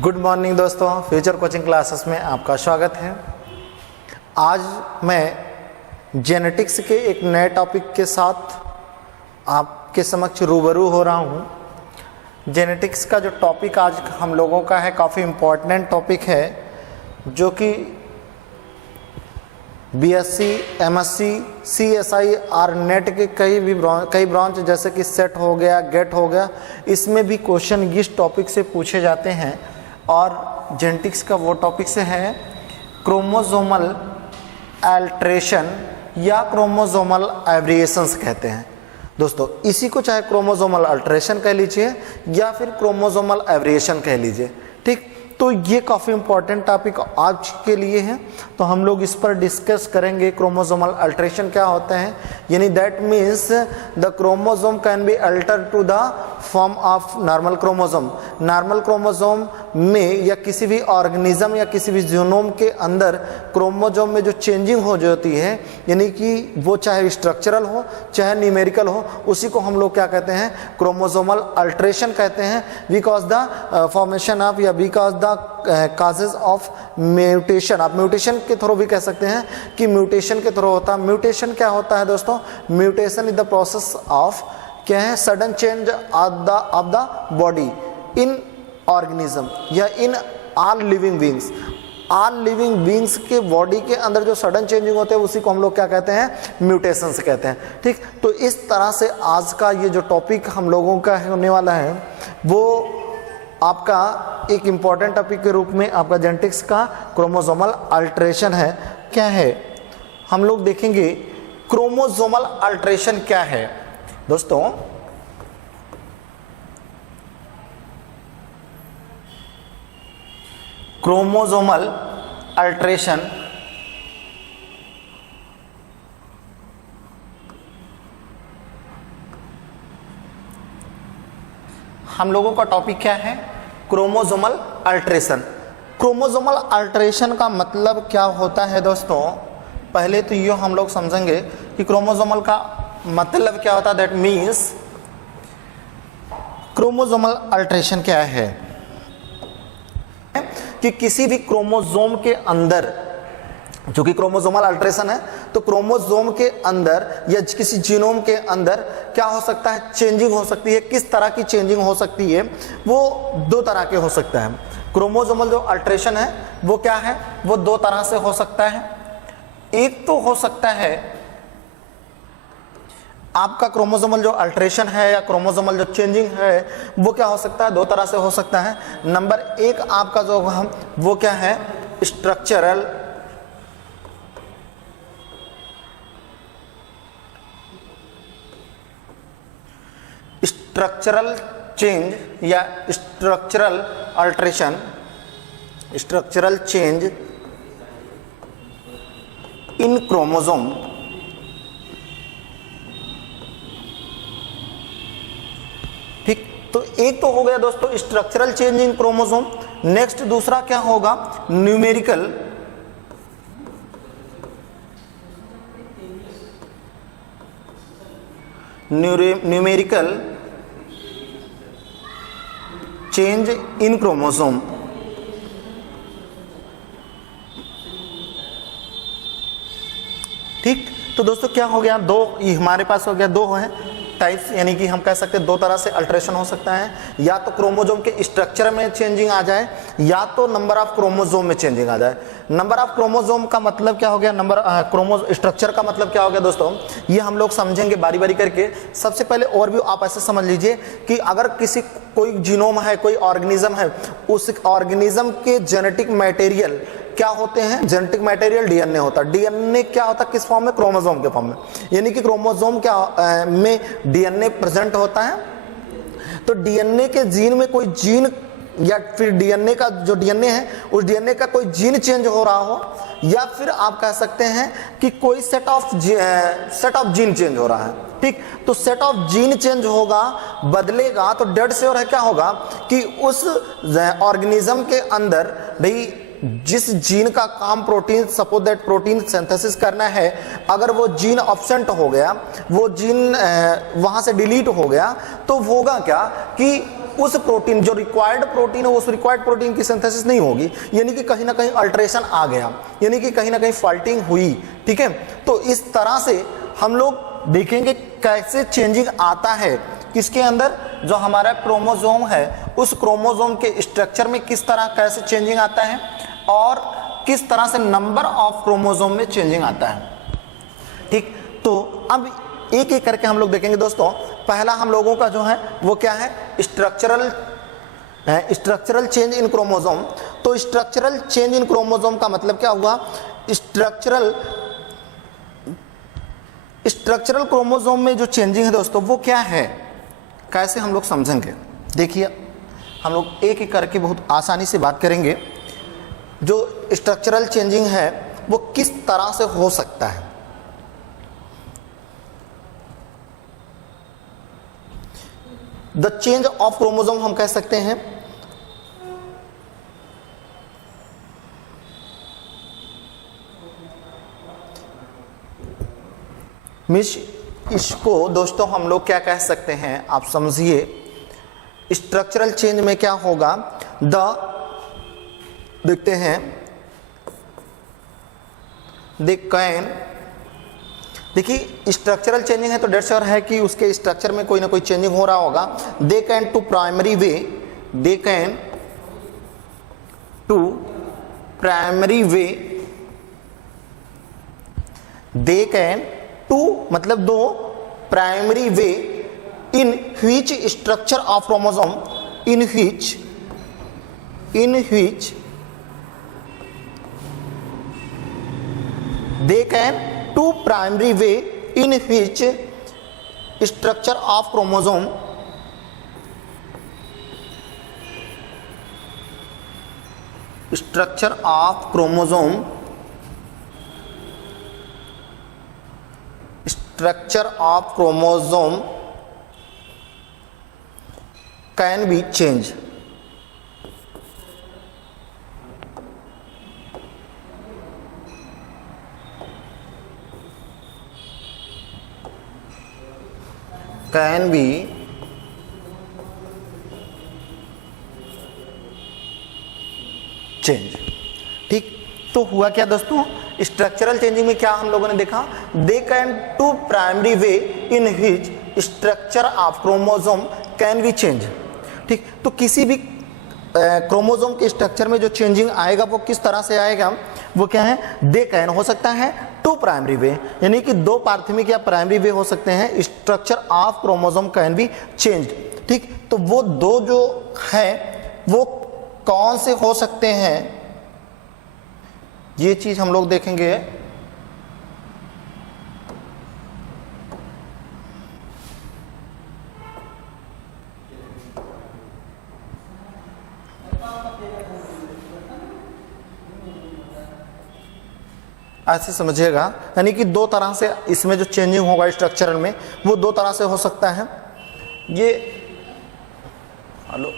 Good morning दोस्तों, future coaching classes में आपका स्वागत है। आज मैं जेनेटिक्स के एक नए टॉपिक के साथ आपके समक्ष रूबरू हो रहा हूँ। जेनेटिक्स का जो टॉपिक आज हम लोगों का है काफ़ी इम्पोर्टेंट टॉपिक है, जो कि बीएससी, एमएससी, सीएसआई और नेट के कई ब्रांच जैसे कि सेट हो गया, गेट हो गया, इसमें भी क्वेश्चन इस टॉपिक से पूछे जाते हैं। और जेनेटिक्स का वो टॉपिक से है क्रोमोसोमल अल्टरेशन या क्रोमोसोमल एब्रिएशंस कहते हैं। दोस्तों इसी को चाहे क्रोमोसोमल अल्टरेशन कह लीजिए या फिर क्रोमोसोमल एब्रिएशन कह लीजिए, ठीक। तो ये काफ़ी इंपॉर्टेंट टॉपिक आज के लिए है, तो हम लोग इस पर डिस्कस करेंगे। क्रोमोसोमल अल्टरेशन क्या होता है, यानी that means the chromosome can be alter to the form of normal chromosome. Normal chromosome में या किसी भी ऑर्गेनिज्म या किसी भी जीनोम के अंदर क्रोमोसोम में जो चेंजिंग हो जाती है, यानी कि वो चाहे स्ट्रक्चरल हो चाहे न्यूमेरिकल हो, उसी को हम लोग क्या कहते हैं, क्रोमोसोमल अल्टरेशन कहते हैं। बिकॉज द फॉर्मेशन ऑफ या because the causes of mutation. आप म्यूटेशन के थ्रू भी कह सकते हैं कि म्यूटेशन के थ्रू होता है। म्यूटेशन क्या होता है दोस्तों? Mutation is the process of क्या है, sudden change of the body in organism या in all living beings. All living beings के बॉडी के अंदर जो सडन चेंजिंग होते हैं उसी को हम लोग क्या कहते हैं, म्यूटेशन से कहते हैं, ठीक। तो इस तरह से आज का ये जो टॉपिक हम लोगों का होने वाला है वो आपका एक इम्पॉर्टेंट टॉपिक के रूप में आपका जेनेटिक्स का क्रोमोसोमल अल्टरेशन है। क्या है, हम लोग देखेंगे क्रोमोसोमल अल्टरेशन क्या है। दोस्तों क्रोमोसोमल अल्टरेशन हम लोगों का टॉपिक क्या है, क्रोमोसोमल अल्टरेशन। क्रोमोसोमल अल्टरेशन का मतलब क्या होता है दोस्तों? पहले तो ये हम लोग समझेंगे कि क्रोमोसोमल का मतलब क्या होता है। दैट मीन्स क्रोमोसोमल अल्टरेशन क्या है कि किसी भी क्रोमोसोम के अंदर, जो कि क्रोमोसोमल अल्टरेशन है, तो क्रोमोसोम के अंदर या किसी जीनोम के अंदर क्या हो सकता है, चेंजिंग हो सकती है। किस तरह की चेंजिंग हो सकती है? वो दो तरह के हो सकता है। क्रोमोसोमल जो अल्टरेशन है वो क्या है, वो दो तरह से हो सकता है। एक तो हो सकता है आपका क्रोमोसोमल जो अल्टरेशन है या क्रोमोसोमल जो चेंजिंग है वो क्या हो सकता है, दो तरह से हो सकता है। नंबर एक आपका जो हम वो क्या है, स्ट्रक्चरल चेंज या structural alteration, structural change in chromosome. ठीक, तो एक तो हो गया दोस्तों structural change in chromosome. Next दूसरा क्या होगा, न्यूमेरिकल चेंज इन क्रोमोसोम। ठीक, तो दोस्तों क्या हो गया, दो हमारे पास हो गया, दो है टाइप्स, यानी कि हम कह सकते हैं दो तरह से अल्टरेशन हो सकता है। या तो क्रोमोसोम के स्ट्रक्चर में चेंजिंग आ जाए या तो नंबर ऑफ क्रोमोसोम में चेंजिंग आ जाए। नंबर ऑफ क्रोमोसोम का मतलब क्या हो गया, स्ट्रक्चर का मतलब क्या हो गया दोस्तों, ये हम लोग समझेंगे बारी बारी करके। सबसे पहले ओवरव्यू आप ऐसे समझ लीजिए कि अगर कोई जीनोम है, कोई ऑर्गेनिज्म है, उस ऑर्गेनिज्म के जेनेटिक मटेरियल क्या होते हैं, जेनेटिक मटेरियल डीएनए होता है। डीएनए क्या होता है, किस फॉर्म में, क्रोमोसोम के फॉर्म में, यानी कि क्रोमोसोम क्या में डीएनए प्रेजेंट होता है। तो डीएनए के जीन में कोई जीन या फिर डीएनए का जो डीएनए है उस डीएनए का कोई जीन चेंज हो रहा हो, या फिर आप कह सकते हैं कि कोई सेट ऑफ जीन चेंज हो रहा है, ठीक। तो सेट ऑफ जीन चेंज होगा, बदलेगा, तो डेड श्योर है क्या होगा कि उस ऑर्गेनिज्म के अंदर भाई जिस जीन का काम protein, suppose that protein synthesis करना है, अगर वो जीन एब्सेंट हो गया, वो जीन वहां से डिलीट हो गया, तो होगा क्या कि उस प्रोटीन जो रिक्वायर्ड प्रोटीन है उस रिक्वायर्ड प्रोटीन की सिंथेसिस नहीं होगी, यानी कि कहीं ना कहीं अल्टरेशन आ गया, यानी कि कहीं ना कहीं फॉल्टिंग हुई। ठीक है, तो इस तरह से हम लोग देखेंगे कैसे चेंजिंग आता है किसके अंदर, जो हमारा क्रोमोसोम है उस क्रोमोसोम के स्ट्रक्चर में किस तरह कैसे चेंजिंग आता है और किस तरह से नंबर ऑफ क्रोमोसोम में चेंजिंग आता है। ठीक, तो अब एक एक करके हम लोग देखेंगे दोस्तों। पहला हम लोगों का जो है वो क्या है, स्ट्रक्चरल चेंज इन क्रोमोसोम। तो स्ट्रक्चरल चेंज इन क्रोमोसोम का मतलब क्या हुआ, स्ट्रक्चरल क्रोमोसोम में जो चेंजिंग है दोस्तों वो क्या है, कैसे हम लोग समझेंगे। देखिए हम लोग एक एक करके बहुत आसानी से बात करेंगे। जो स्ट्रक्चरल चेंजिंग है वो किस तरह से हो सकता है। द चेंज ऑफ क्रोमोसोम हम कह सकते हैं मिश, इसको दोस्तों हम लोग क्या कह सकते हैं, आप समझिए। स्ट्रक्चरल चेंज में क्या होगा, देखते हैं देखिए स्ट्रक्चरल चेंजिंग है तो डेट श्योर है कि उसके स्ट्रक्चर में कोई ना कोई चेंजिंग हो रहा होगा। दे कैन टू प्राइमरी मतलब दो primary way in which structure of chromosome in which they can two primary way in which structure of chromosome can be changed। Can be change. ठीक, तो हुआ क्या दोस्तों, स्ट्रक्चरल चेंजिंग में क्या हम लोगों ने देखा, they can two primary way in which structure of chromosome can be change. ठीक, तो किसी भी क्रोमोसोम के स्ट्रक्चर में जो चेंजिंग आएगा वो किस तरह से आएगा, वो क्या है, दे कैन हो सकता है टू प्राइमरी वे, यानी कि दो प्राथमिक या प्राइमरी वे हो सकते हैं, structure of chromosome can be changed. ठीक, तो वो दो जो है वो कौन से हो सकते हैं, ये चीज हम लोग देखेंगे। ऐसे समझिएगा, यानी कि दो तरह से इसमें जो चेंजिंग होगा स्ट्रक्चरल में वो दो तरह से हो सकता है। ये हेलो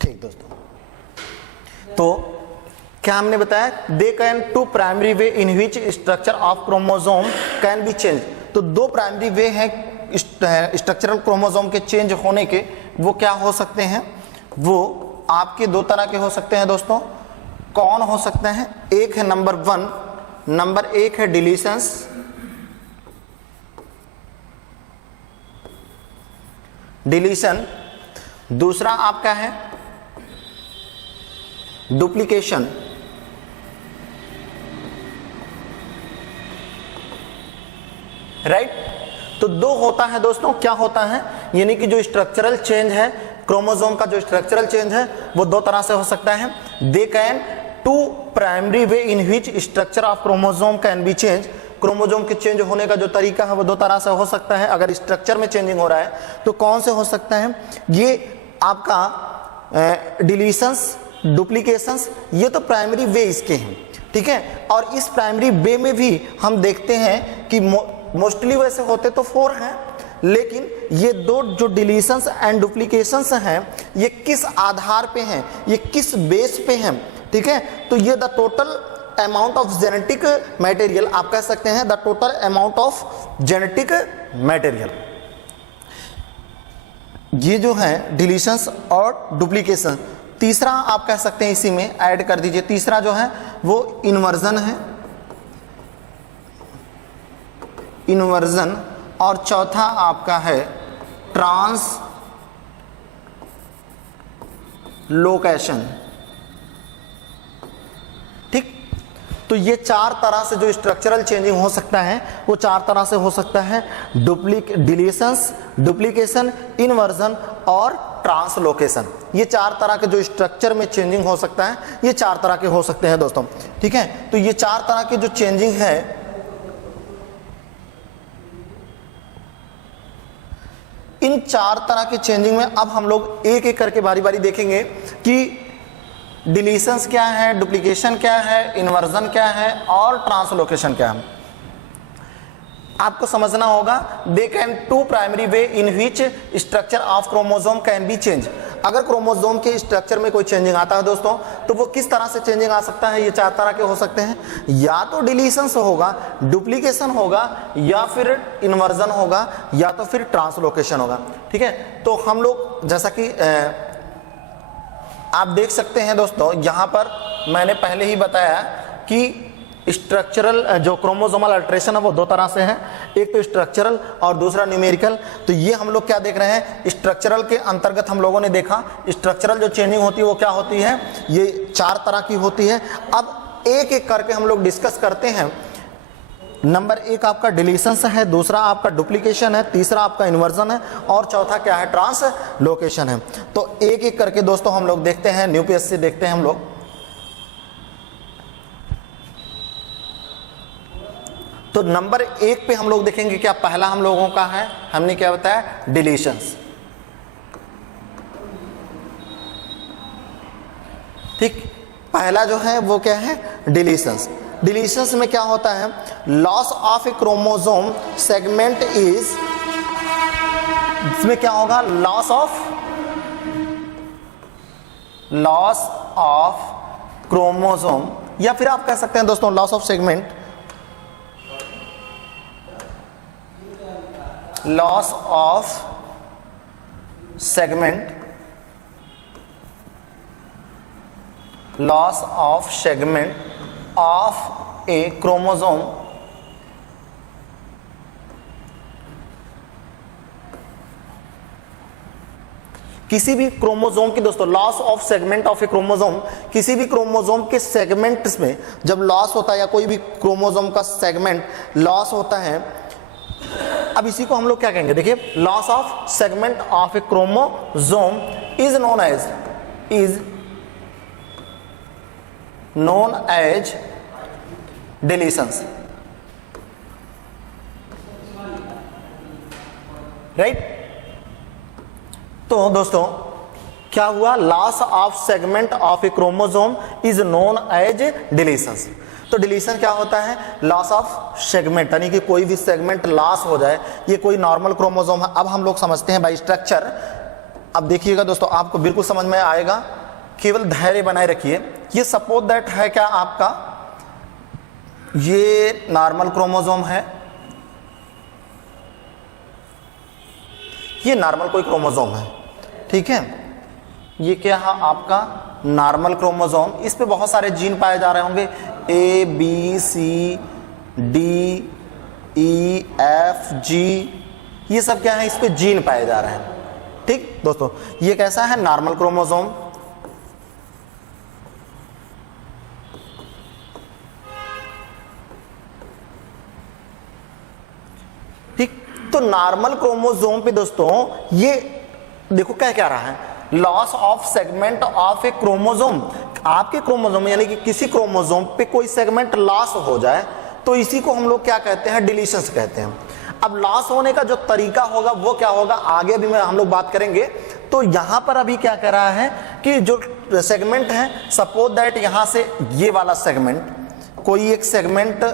ठीक दोस्तों, तो क्या हमने बताया, they can two primary way in which structure of chromosome can be change. तो दो प्राइमरी वे हैं स्ट्रक्चरल क्रोमोसोम के चेंज होने के, वो क्या हो सकते हैं, वो आपके दो तरह के हो सकते हैं दोस्तों। कौन हो सकते हैं, एक है नंबर एक है डिलीशन, दूसरा आपका है डुप्लीकेशन। राइट, तो दो होता है दोस्तों, क्या होता है, यानी कि जो स्ट्रक्चरल चेंज है क्रोमोसोम का, जो स्ट्रक्चरल चेंज है वो दो तरह से हो सकता है। They can two primary way in which structure of chromosome can be change. Chromosome के चेंज होने का जो तरीका है वो दो तरह से हो सकता है। अगर स्ट्रक्चर में चेंजिंग हो रहा है तो कौन से हो सकता है, ये आपका डिलीशंस डुप्लीकेशंस, ये तो प्राइमरी वे इसके हैं, ठीक है। और इस प्राइमरी वे में भी हम देखते हैं कि मोस्टली वैसे होते तो 4 हैं, लेकिन ये दो जो डिलीशंस एंड डुप्लीकेशंस हैं ये किस आधार पे हैं, ये किस बेस पे हैं, ठीक है। तो ये the total amount of genetic material, आप कह सकते हैं the total amount of genetic material. ये जो है डिलीशंस और डुप्लीकेशन। तीसरा आप कह सकते हैं इसी में ऐड कर दीजिए, तीसरा जो है वो इन्वर्जन है, इन्वर्जन। और चौथा आपका है ट्रांसलोकेशन, ठीक। तो ये 4 तरह से जो स्ट्रक्चरल चेंजिंग हो सकता है वो 4 तरह से हो सकता है, डिलीशंस, डुप्लीकेशन, इन्वर्जन और ट्रांसलोकेशन। ये 4 तरह के जो स्ट्रक्चर में चेंजिंग हो सकता है, ये 4 तरह के हो सकते हैं दोस्तों, ठीक है। तो ये 4 तरह के जो चेंजिंग है, इन 4 तरह के चेंजिंग में अब हम लोग एक एक करके बारी बारी देखेंगे कि डिलीशंस क्या है, डुप्लीकेशन क्या है, इन्वर्जन क्या है और ट्रांसलोकेशन क्या है। आपको समझना होगा they can 2 primary way in which structure of chromosome can be change. अगर क्रोमोसोम के स्ट्रक्चर में कोई चेंजिंग आता है दोस्तों, तो वो किस तरह से चेंजिंग आ सकता है, ये 4 तरह के हो सकते हैं। या तो डिलीशंस होगा, डुप्लीकेशन होगा, या फिर इन्वर्जन होगा, या तो फिर ट्रांसलोकेशन होगा, ठीक है। तो हम लोग जैसा कि आप देख सकते हैं दोस्तों, यहाँ पर मैंने पहले ही बताया कि स्ट्रक्चरल जो क्रोमोसोमल अल्टरेशन है वो 2 तरह से है, एक तो स्ट्रक्चरल और दूसरा न्यूमेरिकल। तो ये हम लोग क्या देख रहे हैं, स्ट्रक्चरल के अंतर्गत हम लोगों ने देखा स्ट्रक्चरल जो चेंजिंग होती है वो क्या होती है, ये 4 तरह की होती है। अब एक एक करके हम लोग डिस्कस करते हैं। नंबर 1 आपका डिलीशंस है, दूसरा आपका डुप्लीकेशन है, तीसरा आपका इन्वर्जन है और चौथा क्या है, ट्रांसलोकेशन है। तो एक एक करके दोस्तों हम लोग देखते हैं, न्यू पेज से देखते हैं हम लोग। तो नंबर 1 पे हम लोग देखेंगे क्या, पहला हम लोगों का है, हमने क्या बताया, डिलीशंस, ठीक। पहला जो है वो क्या है, डिलीशंस। डिलीशंस में क्या होता है, loss of a chromosome segment is, इसमें क्या होगा, लॉस ऑफ क्रोमोसोम, या फिर आप कह सकते हैं दोस्तों loss of segment, loss of segment, loss of segment of a chromosome किसी भी क्रोमोसोम की दोस्तों, loss of segment of a chromosome, किसी भी क्रोमोसोम के सेगमेंट्स में जब लॉस होता है या कोई भी क्रोमोसोम का सेगमेंट लॉस होता है, अब इसी को हम लोग क्या कहेंगे, देखिए, loss of segment of a chromosome is known as deletions, right. तो दोस्तों क्या हुआ, loss of segment of a chromosome is known as deletions. तो डिलीशन क्या होता है, लॉस ऑफ सेगमेंट, यानी कि कोई भी सेगमेंट लॉस हो जाए। ये कोई नॉर्मल क्रोमोसोम है। अब हम लोग समझते हैं बाय स्ट्रक्चर। अब देखिएगा दोस्तों, आपको बिल्कुल समझ में आएगा, केवल धैर्य बनाए रखिए। ये सपोज दैट है क्या आपका, ये नॉर्मल क्रोमोसोम है, ये नॉर्मल कोई क्रोमोसोम है, ठीक है। ये क्या है आपका नॉर्मल क्रोमोसोम, इस पे बहुत सारे जीन पाए जा रहे होंगे, A B C D E F G, ये सब क्या है, इस पे जीन पाए जा रहे हैं, ठीक दोस्तों। ये कैसा है, नॉर्मल क्रोमोसोम। ठीक, तो नॉर्मल क्रोमोसोम पे दोस्तों ये देखो क्या रहा है, loss of segment of a chromosome. आपके क्रोमोसोम यानी कि किसी क्रोमोसोम पे कोई सेगमेंट लॉस हो जाए तो इसी को हम लोग क्या कहते हैं, डिलीशंस कहते हैं। अब लॉस होने का जो तरीका होगा वो क्या होगा, आगे भी हम लोग बात करेंगे। तो तो यहां पर अभी क्या कर रहा है कि जो सेगमेंट है, सपोज दैट यहां से ये वाला सेगमेंट, कोई एक सेगमेंट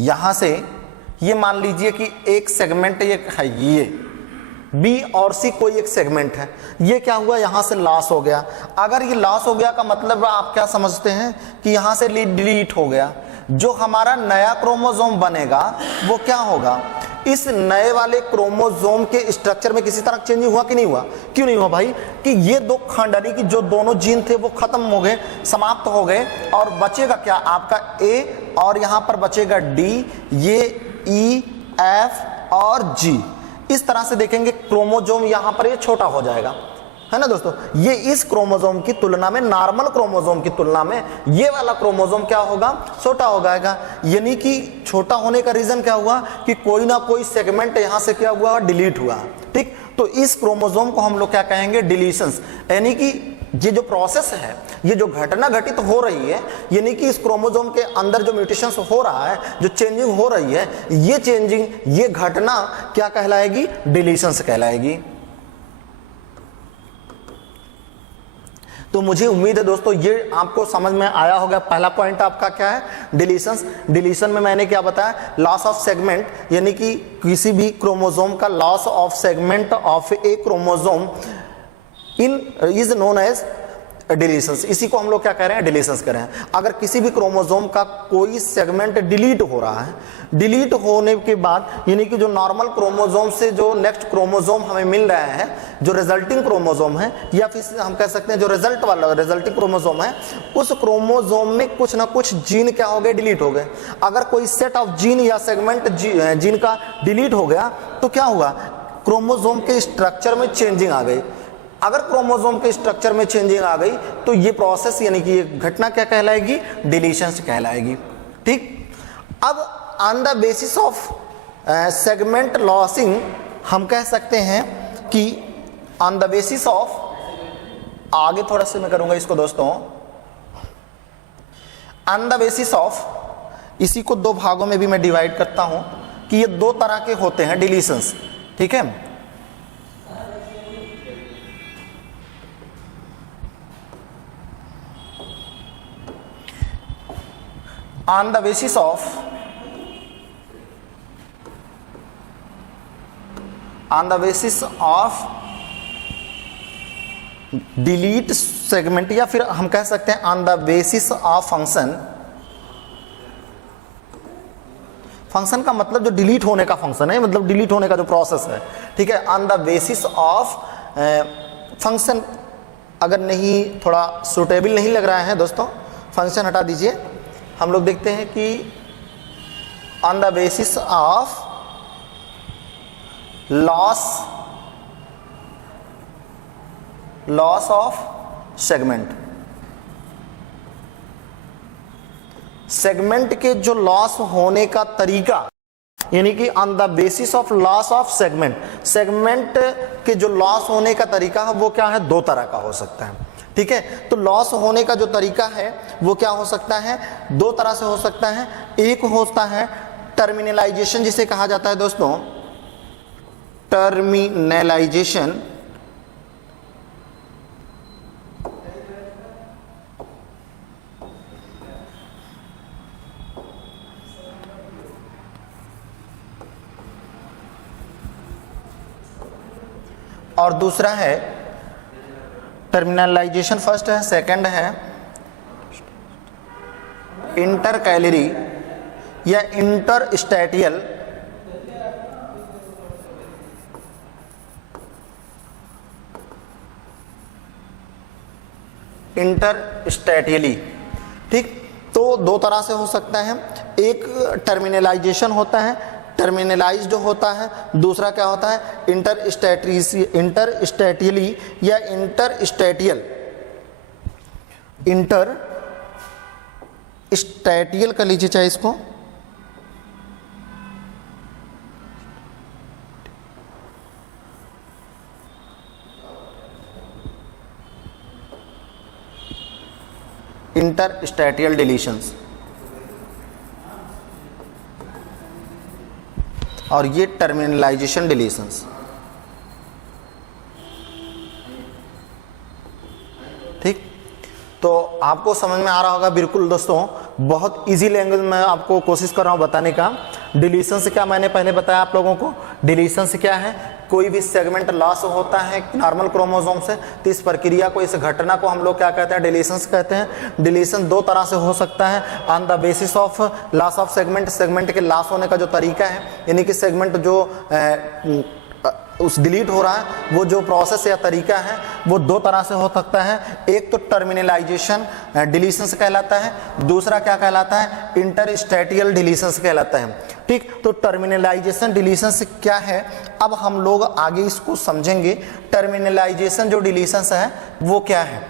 यहां से, ये मान लीजिए कि एक सेगमेंट ये है, ये बी और सी कोई एक सेगमेंट है, ये क्या हुआ, यहां से लॉस हो गया। अगर ये लॉस हो गया का मतलब आप क्या समझते हैं कि यहां से डिलीट हो गया। जो हमारा नया क्रोमोसोम बनेगा वो क्या होगा, इस नए वाले क्रोमोसोम के स्ट्रक्चर में किसी तरह चेंजिंग हुआ कि नहीं हुआ? क्यों नहीं हुआ भाई? कि ये दो खंड यानी कि जो दोनों जीन थे वो खत्म हो गए, समाप्त हो गए, और बचेगा क्या आपका ए, और यहां पर बचेगा डी, ये ई, एफ और जी। इस तरह से देखेंगे क्रोमोसोम यहां पर ये छोटा हो जाएगा, है ना दोस्तों। ये इस क्रोमोसोम की तुलना में, नॉर्मल क्रोमोसोम की तुलना में ये वाला क्रोमोसोम क्या होगा, छोटा हो जाएगा। यानी कि छोटा होने का रीजन क्या हुआ कि कोई ना कोई सेगमेंट यहां से क्या हुआ, डिलीट हुआ। ठीक, तो इस क्रोमोसोम को हम लोग क्या कहेंगे, डिलीशंस। यानी कि ये जो प्रोसेस है, ये जो घटना घटित हो रही है, यानी कि इस क्रोमोसोम के अंदर जो म्यूटेशंस हो रहा है, जो चेंजिंग हो रही है, ये चेंजिंग, ये घटना क्या कहलाएगी, डिलीशंस कहलाएगी। तो मुझे उम्मीद है दोस्तों ये आपको समझ में आया होगा। पहला पॉइंट आपका क्या है, डिलीशंस। डिलीशन में मैंने क्या बताया, लॉस ऑफ सेगमेंट, यानी कि किसी भी क्रोमोसोम का loss of segment of a chromosome in is known as deletions. इसी को हम लोग क्या कह रहे हैं, डिलीशंस कह रहे हैं। अगर किसी भी क्रोमोसोम का कोई सेगमेंट डिलीट हो रहा है, डिलीट होने के बाद यानी कि जो नॉर्मल क्रोमोसोम से जो नेक्स्ट क्रोमोसोम हमें मिल रहा है, जो रिजल्टिंग क्रोमोसोम है, या फिर हम कह सकते हैं जो रिजल्ट वाला रिजल्टिंग क्रोमोसोम है, उस क्रोमोसोम में कुछ ना कुछ जीन क्या हो गए, डिलीट हो गए। अगर कोई सेट ऑफ जीन या सेगमेंट जीन का डिलीट हो गया तो क्या हुआ, क्रोमोसोम के स्ट्रक्चर में चेंजिंग आ गई। अगर क्रोमोसोम के स्ट्रक्चर में चेंजिंग आ गई तो ये प्रोसेस यानी कि ये घटना क्या कहलाएगी, डिलीशंस कहलाएगी। ठीक, अब on the basis of segment losing हम कह सकते हैं कि ऑन द बेसिस ऑफ, आगे थोड़ा सा मैं करूंगा इसको दोस्तों, ऑन द बेसिस ऑफ, इसी को दो भागों में भी मैं डिवाइड करता हूं कि ये दो तरह के होते हैं डिलीशंस। ठीक है, on the basis of delete segment, या फिर हम कह सकते हैं on the basis of function। Function का मतलब जो डिलीट होने का फंक्शन है, मतलब डिलीट होने का जो प्रोसेस है। ठीक है, on the basis of function, अगर नहीं थोड़ा सुटेबल नहीं लग रहा है दोस्तों, फंक्शन हटा दीजिए। हम लोग देखते हैं कि on the basis of loss of segment के जो लॉस होने का तरीका, यानी कि on the basis of loss of segment के जो लॉस होने का तरीका है वो क्या है, दो तरह का हो सकता है। ठीक है, तो लॉस होने का जो तरीका है वो क्या हो सकता है, दो तरह से हो सकता है। एक होता है टर्मिनलाइजेशन, जिसे कहा जाता है दोस्तों टर्मिनलाइजेशन। और दूसरा है टर्मिनलाइजेशन, फर्स्ट है, सेकंड है इंटरकैलरी या इंटरस्टैटियल। इंटरस्टैटियली। ठीक, तो दो तरह से हो सकता है। एक टर्मिनलाइजेशन होता है, टर्मिनलाइज्ड होता है। दूसरा क्या होता है, इंटरस्टैटियली या इंटरस्टैटियल। इंटरस्टैटियल कर लीजिए चाहे इसको। इंटरस्टैटियल डिलीशंस, और ये टर्मिनलाइजेशन डिलीशंस। ठीक, तो आपको समझ में आ रहा होगा बिल्कुल दोस्तों, बहुत इजी लैंग्वेज में आपको कोशिश कर रहा हूँ बताने का। डिलीशन से क्या मैंने पहले बताया आप लोगों को, डिलीशन से क्या है, कोई भी सेगमेंट लॉस होता है नॉर्मल क्रोमोसोम से, तो इस प्रक्रिया को, इस घटना को हम लोग क्या कहते हैं, डिलीशन कहते हैं। डिलीशन दो तरह से हो सकता है, on the basis of loss of segment, segment के लॉस होने का जो तरीका है, यानी कि सेगमेंट जो उस डिलीट हो रहा है वो जो प्रोसेस या तरीका है वो दो तरह से हो सकता है। एक तो टर्मिनलाइजेशन डिलीशन से कहलाता है, दूसरा क्या कहलाता है, इंटरस्टेटियल डिलीशन से कहलाता है। ठीक, तो टर्मिनलाइजेशन डिलीशन से क्या है, अब हम लोग आगे इसको समझेंगे। टर्मिनलाइजेशन जो डिलीशन है वो क्या है,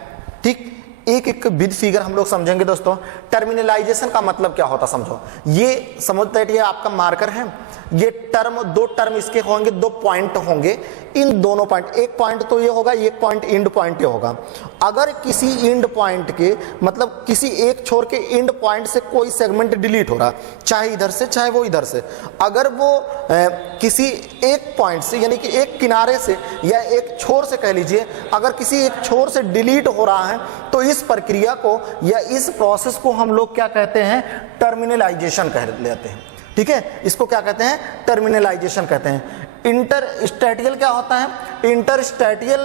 ठीक, एक एक विद फिगर हम लोग समझेंगे दोस्तों। टर्मिनलाइजेशन का मतलब क्या होता समझो, ये समझते हैं, ये आपका मार्कर है, ये टर्म, दो टर्म इसके होंगे, दो पॉइंट होंगे, इन दोनों पॉइंट, एक पॉइंट तो ये होगा, एक पॉइंट इंड पॉइंट ये होगा। अगर किसी इंड पॉइंट के, मतलब किसी एक छोर के इंड पॉइंट से कोई सेगमेंट डिलीट हो रहा, चाहे इधर से चाहे वो इधर से, अगर वो किसी एक पॉइंट से, यानी कि एक किनारे से या एक छोर से कह लीजिए, अगर किसी एक छोर से डिलीट हो रहा है, तो इस प्रक्रिया को या इस प्रोसेस को हम लोग क्या कहते हैं, टर्मिनलाइजेशन कह लेते हैं। ठीक है, इसको क्या कहते हैं, टर्मिनलाइजेशन कहते हैं। इंटरस्टेटियल क्या होता है, इंटरस्टेटियल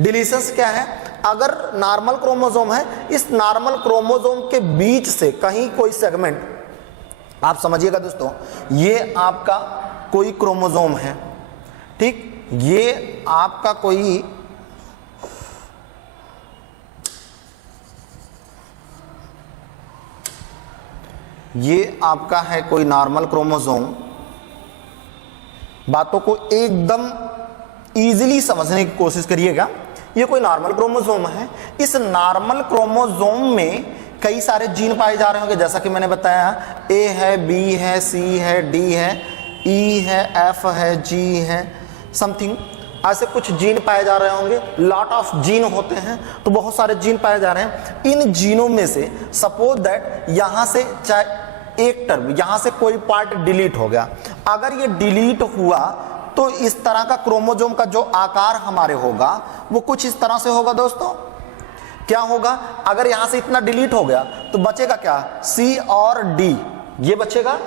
डिलीशंस क्या है, अगर नॉर्मल क्रोमोसोम है, इस नॉर्मल क्रोमोसोम के बीच से कहीं कोई सेगमेंट, आप समझिएगा दोस्तों, ये आपका कोई क्रोमोसोम है, ठीक, ये आपका कोई ये आपका है कोई नॉर्मल क्रोमोसोम। बातों को एकदम इजीली समझने की कोशिश करिएगा। ये कोई नॉर्मल क्रोमोसोम है, इस नॉर्मल क्रोमोसोम में कई सारे जीन पाए जा रहे होंगे, जैसा कि मैंने बताया, ए है, बी है, सी है, डी है, ई है, एफ है, जी है, समथिंग ऐसे कुछ जीन पाए जा रहे होंगे। लॉट ऑफ जीन होते हैं, तो बहुत सारे जीन पाए जा रहे हैं। इन जीनों में से सपोज दैट यहां से चाहे एक टर्म, यहां से कोई पार्ट डिलीट हो गया, अगर ये डिलीट हुआ तो इस तरह का क्रोमोसोम का जो आकार हमारे होगा वो कुछ इस तरह से होगा दोस्तों। क्या होगा, अगर यहां से इतना डिलीट हो गया तो बचेगा क्या, सी और डी ये बचेगा,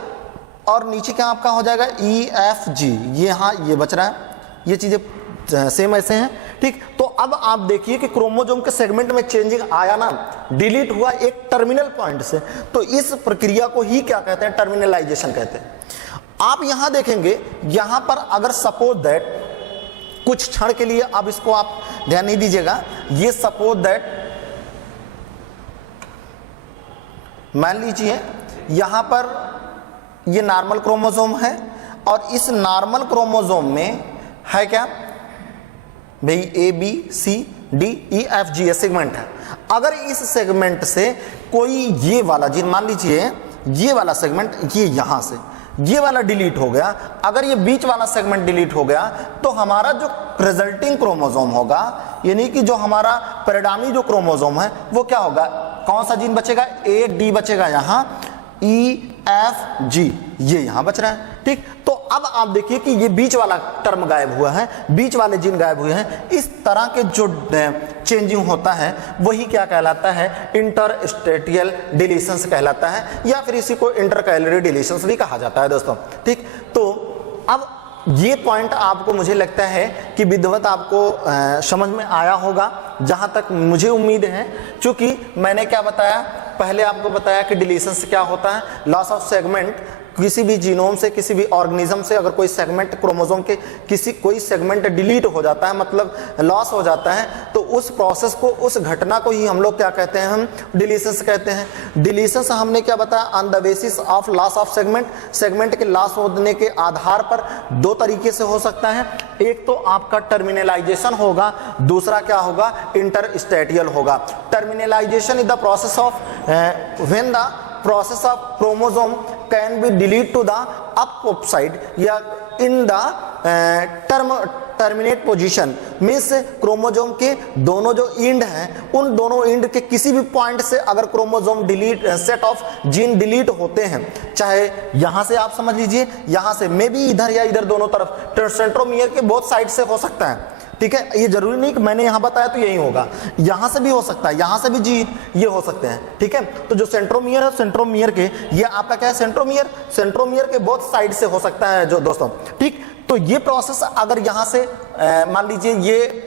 और नीचे क्या आपका हो जाएगा, ई एफ जी, ये हाँ ये बच रहा है, ये चीजें सेम ऐसे हैं। ठीक, तो अब आप देखिए कि क्रोमोसोम के सेगमेंट में चेंजिंग आया ना, डिलीट हुआ एक टर्मिनल पॉइंट से, तो इस प्रक्रिया को ही क्या कहते हैं, टर्मिनलाइजेशन कहते हैं। आप यहां देखेंगे, यहां पर अगर सपोज दैट, कुछ क्षण के लिए अब इसको आप ध्यान नहीं दीजिएगा, ये सपोज दैट मान लीजिए यहां पर ये नॉर्मल क्रोमोसोम है, और इस नॉर्मल क्रोमोसोम में है क्या भाई, A B C D E F G segment है। अगर इस सेगमेंट से कोई ये वाला जीन, मान लीजिए ये वाला सेगमेंट, ये यहां से ये वाला डिलीट हो गया, अगर ये बीच वाला सेगमेंट डिलीट हो गया, तो हमारा जो रिजल्टिंग क्रोमोसोम होगा, यानी कि जो हमारा परिणामी जो क्रोमोसोम है वो क्या होगा, कौन सा जीन बचेगा, ए डी बचेगा यहां, ई एफ जी ये यहां बच रहा है। ठीक, तो अब आप देखिए कि ये बीच वाला टर्म गायब हुआ है, बीच वाले जीन गायब हुए हैं। इस तरह के जो चेंजिंग होता है वही क्या कहलाता है, इंटरस्टेटियल डिलीशंस कहलाता है, या फिर इसी को इंटरकैलरी डिलीशंस भी कहा जाता है दोस्तों। ठीक, तो अब ये पॉइंट आपको, मुझे लगता है कि विधिवत आपको समझ में आया होगा, जहां तक मुझे उम्मीद है। क्योंकि मैंने क्या बताया, पहले आपको बताया कि डिलीशन से क्या होता है, लॉस ऑफ सेगमेंट, किसी भी जीनोम से, किसी भी ऑर्गेनिज्म से अगर कोई सेगमेंट, क्रोमोसोम के कोई सेगमेंट डिलीट हो जाता है, मतलब लॉस हो जाता है, तो उस प्रोसेस को, उस घटना को ही हम लोग क्या कहते हैं, हम डिलीशंस कहते हैं। डिलीशंस हमने क्या बताया, on the basis of loss of segment, segment के लॉस होने के आधार पर दो तरीके से हो सकता है। एक तो आपका टर्मिनलाइजेशन होगा, दूसरा क्या होगा, इंटरस्टेटियल होगा। Terminalisation is the process of when the process of chromosome can be delete to the up side या in the terminate position, means chromosome के दोनों जो इंड हैं, उन दोनों इंड के किसी भी पॉइंट से अगर chromosome delete, set of gene delete होते हैं, चाहे यहां से आप समझ लीजिए, यहां से मे बी इधर या इधर, दोनों तरफ, सेंट्रोमियर के बोथ साइड से हो सकता है, ठीक है, ये जरूरी नहीं कि मैंने यहां बताया तो यही होगा, यहां से भी हो सकता है, यहां से भी जी ये हो सकते हैं। ठीक है, तो जो सेंट्रोमियर है, सेंट्रोमियर के ये आपका क्या है, सेंट्रोमियर, सेंट्रोमियर के बोथ साइड से हो सकता है जो दोस्तों। ठीक, तो ये प्रोसेस अगर यहां से मान लीजिए ये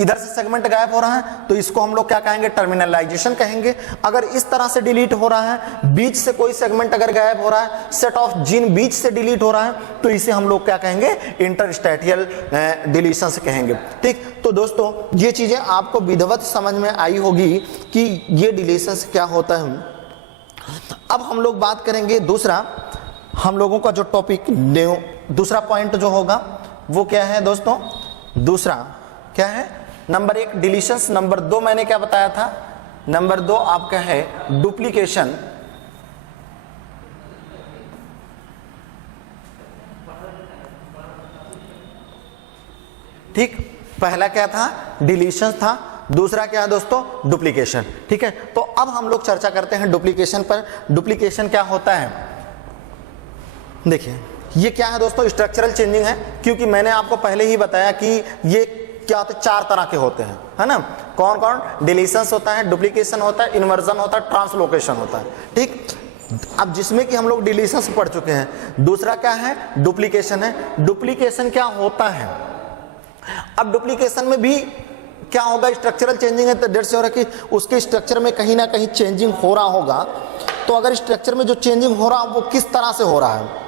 इधर से सेगमेंट गायब हो रहा है तो इसको हम लोग क्या कहेंगे, टर्मिनलाइजेशन कहेंगे। अगर इस तरह से डिलीट हो रहा है, बीच से कोई सेगमेंट अगर गायब हो रहा है, सेट ऑफ जीन बीच से डिलीट हो रहा है, तो इसे हम लोग क्या कहेंगे, इंटरस्टैटियल डिलीशन से कहेंगे। ठीक, तो दोस्तों ये चीजें आपको विधिवत समझ में आई होगी कि ये डिलीशन क्या होता है। अब हम लोग बात करेंगे दूसरा, हम लोगों का जो टॉपिक दूसरा पॉइंट जो होगा वो क्या है दोस्तों, दूसरा क्या है, नंबर 1 डिलीशंस, नंबर 2 मैंने क्या बताया था, नंबर 2 आपका है डुप्लीकेशन। ठीक, पहला क्या था, डिलीशन था, दूसरा क्या है दोस्तों, डुप्लीकेशन। ठीक है, तो अब हम लोग चर्चा करते हैं डुप्लीकेशन पर। डुप्लीकेशन क्या होता है, देखिए ये क्या है दोस्तों, स्ट्रक्चरल चेंजिंग है, क्योंकि मैंने आपको पहले ही बताया कि ये क्या होते हैं, 4 तरह के होते हैं, है ना, कौन कौन, डिलीशंस होता है, डुप्लीकेशन होता है, इन्वर्जन होता है, ट्रांसलोकेशन होता है। ठीक, अब जिसमें कि हम लोग डिलीशंस पढ़ चुके हैं, दूसरा क्या है, डुप्लीकेशन है। डुप्लीकेशन क्या होता है, अब डुप्लीकेशन में भी क्या होगा, स्ट्रक्चरल चेंजिंग है, तो डेढ़ से हो रहा है कि उसके स्ट्रक्चर में कहीं ना कहीं चेंजिंग हो रहा होगा। तो अगर स्ट्रक्चर में जो चेंजिंग हो रहा है वो किस तरह से हो रहा है,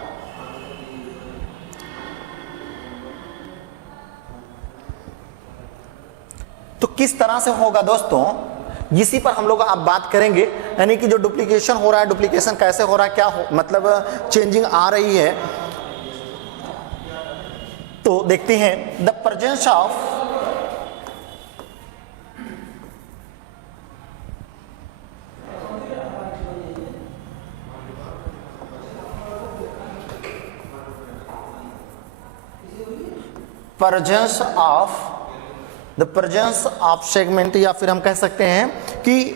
तो किस तरह से होगा दोस्तों, इसी पर हम लोग अब बात करेंगे। यानी कि जो डुप्लीकेशन हो रहा है, डुप्लीकेशन कैसे हो रहा है, क्या मतलब चेंजिंग आ रही है, तो देखते हैं। The presence of presence of segment, या फिर हम कह सकते हैं कि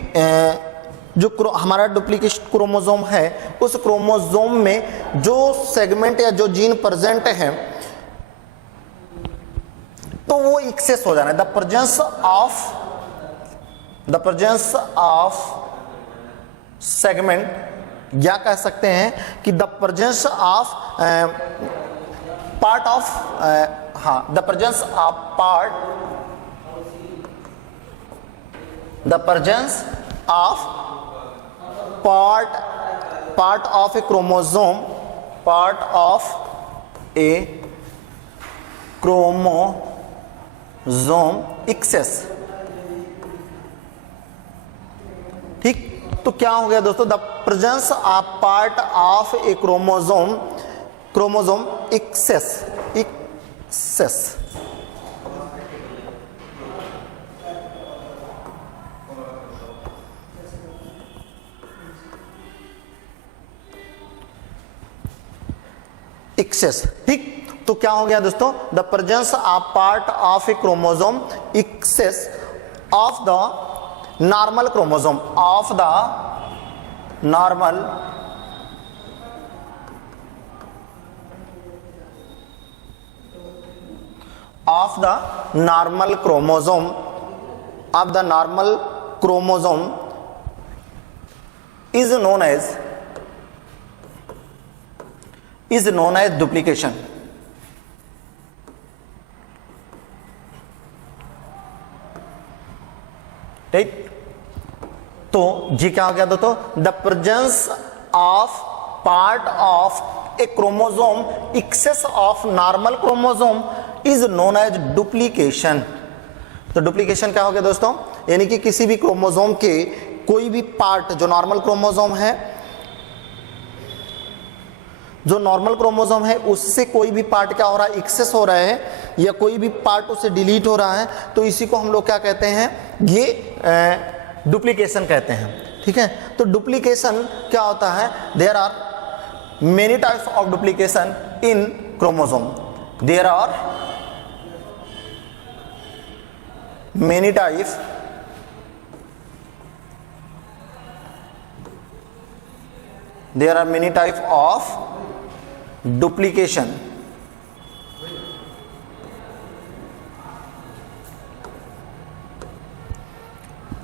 जो हमारा डुप्लीकेशन क्रोमोसोम है, उस क्रोमोसोम में जो सेगमेंट या जो जीन प्रेजेंट है तो वो एक्सेस हो जाना है। द प्रेजेंस ऑफ सेगमेंट, या कह सकते हैं कि the presence of part of, हाँ, the presence of part of a chromosome, part of a chromosome excess। ठीक, तो क्या हो गया दोस्तों, the presence of part of a chromosome excess। Excess. ठीक, तो क्या हो गया दोस्तों, the presence of part of a chromosome excess of the normal chromosome, of the normal chromosome is known as duplication। ठीक, तो जी क्या हो गया दोस्तों, the presence of part of a chromosome excess of normal chromosome is known as duplication. तो duplication क्या हो गया दोस्तों, यानी कि किसी भी क्रोमोसोम के कोई भी पार्ट, जो नॉर्मल क्रोमोसोम है, जो नॉर्मल क्रोमोसोम है उससे कोई भी पार्ट क्या हो रहा है, एक्सेस हो रहा है, या कोई भी पार्ट उससे डिलीट हो रहा है, तो इसी को हम लोग क्या कहते हैं, ये डुप्लीकेशन कहते हैं। ठीक है, तो डुप्लीकेशन क्या होता है, there are many types of duplication in chromosome, there are many types of duplication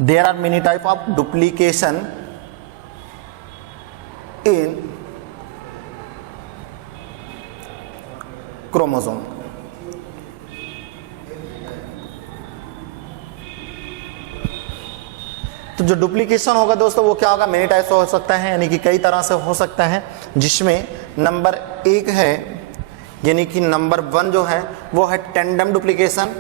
there are many type of duplication in chromosome. तो जो डुप्लीकेशन होगा दोस्तों वो क्या होगा, मेनी टाइप से हो सकता है, यानी कि कई तरह से हो सकता है, जिसमें नंबर 1 है, यानी कि नंबर 1 जो है वो है टेंडम डुप्लीकेशन।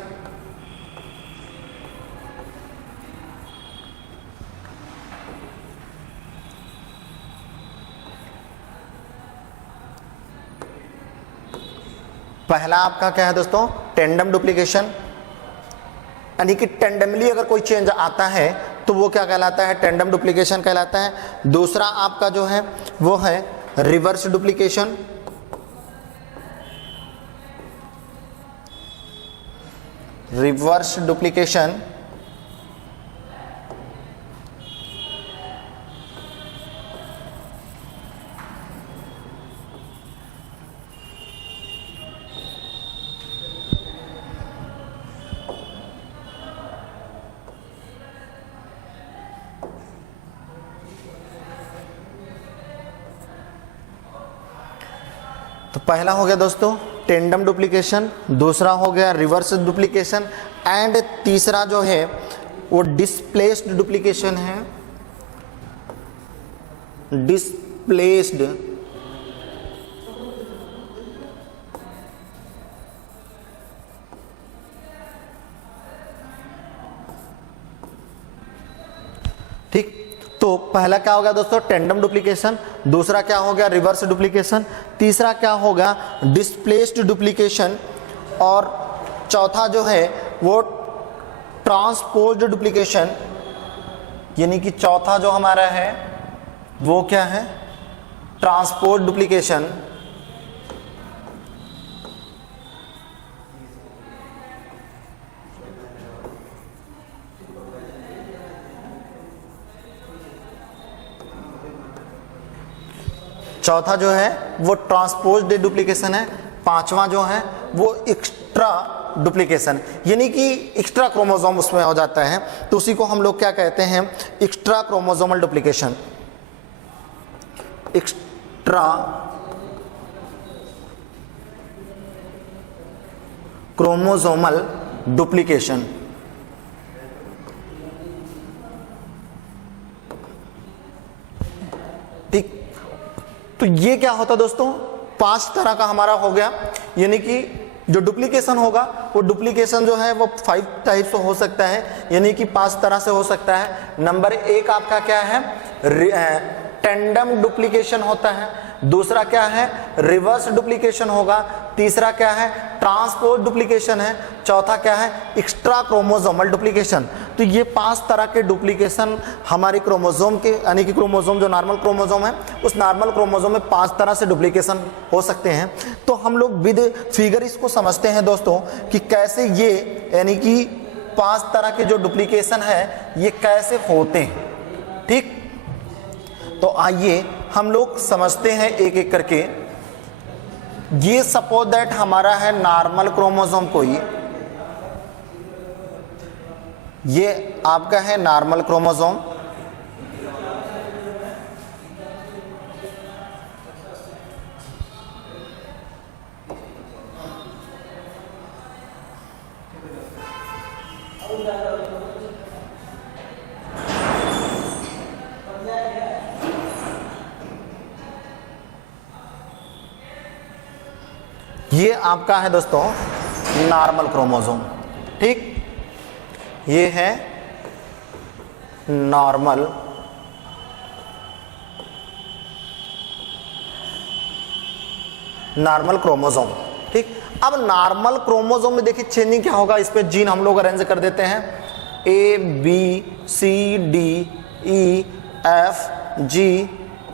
पहला आपका क्या है दोस्तों, टेंडम डुप्लीकेशन, यानी कि टेंडमली अगर कोई चेंज आता है तो वो क्या कहलाता है, टेंडम डुप्लीकेशन कहलाता है। दूसरा आपका जो है वो है रिवर्स डुप्लीकेशन। रिवर्स डुप्लीकेशन तो पहला हो गया दोस्तों टेंडम डुप्लीकेशन, दूसरा हो गया रिवर्स डुप्लीकेशन, एंड तीसरा जो है वो डिस्प्लेस्ड डुप्लीकेशन है। डिस्प्लेस्ड ठीक। तो पहला क्या हो गया दोस्तों, टेंडम डुप्लीकेशन, दूसरा क्या हो गया रिवर्स डुप्लीकेशन, तीसरा क्या होगा डिस्प्लेस्ड डुप्लीकेशन, और चौथा जो है वो ट्रांसपोज्ड डुप्लीकेशन, यानी कि चौथा जो हमारा है वो क्या है, ट्रांसपोज्ड डुप्लीकेशन। चौथा जो है वो ट्रांसपोज्ड डुप्लीकेशन है, पांचवा जो है वो एक्स्ट्रा डुप्लीकेशन, यानी कि एक्स्ट्रा क्रोमोसोम उसमें हो जाता है, तो उसी को हम लोग क्या कहते हैं, extra chromosomal duplication. Extra chromosomal duplication. ठीक। तो ये क्या होता है दोस्तों, 5 तरह का हमारा हो गया, यानी कि जो डुप्लीकेशन होगा वो डुप्लीकेशन जो है वो 5 टाइप से हो सकता है, यानी कि 5 तरह से हो सकता है। नंबर 1 आपका क्या है, टेंडम डुप्लीकेशन होता है, दूसरा क्या है रिवर्स डुप्लीकेशन होगा, तीसरा क्या है ट्रांसपोज डुप्लीकेशन है, चौथा क्या है एक्स्ट्रा क्रोमोसोमल डुप्लीकेशन। तो ये 5 तरह के डुप्लीकेशन हमारे क्रोमोसोम के, यानी कि क्रोमोसोम जो नॉर्मल क्रोमोसोम है उस नॉर्मल क्रोमोसोम में 5 तरह से डुप्लीकेशन हो सकते हैं। तो हम लोग विद फिगर इसको समझते हैं दोस्तों कि कैसे ये, यानी कि 5 तरह के जो डुप्लीकेशन है ये कैसे होते हैं। ठीक, तो आइए हम लोग समझते हैं एक एक करके। ये सपोज दैट हमारा है नॉर्मल क्रोमोसोम, कोई ये आपका है नॉर्मल क्रोमोसोम, ये आपका है दोस्तों नॉर्मल क्रोमोसोम। ठीक, ये है नॉर्मल क्रोमोसोम। ठीक, अब नॉर्मल क्रोमोसोम में देखिए चेंजिंग क्या होगा, इस पे जीन हम लोग अरेंज कर देते हैं, A B C D E F G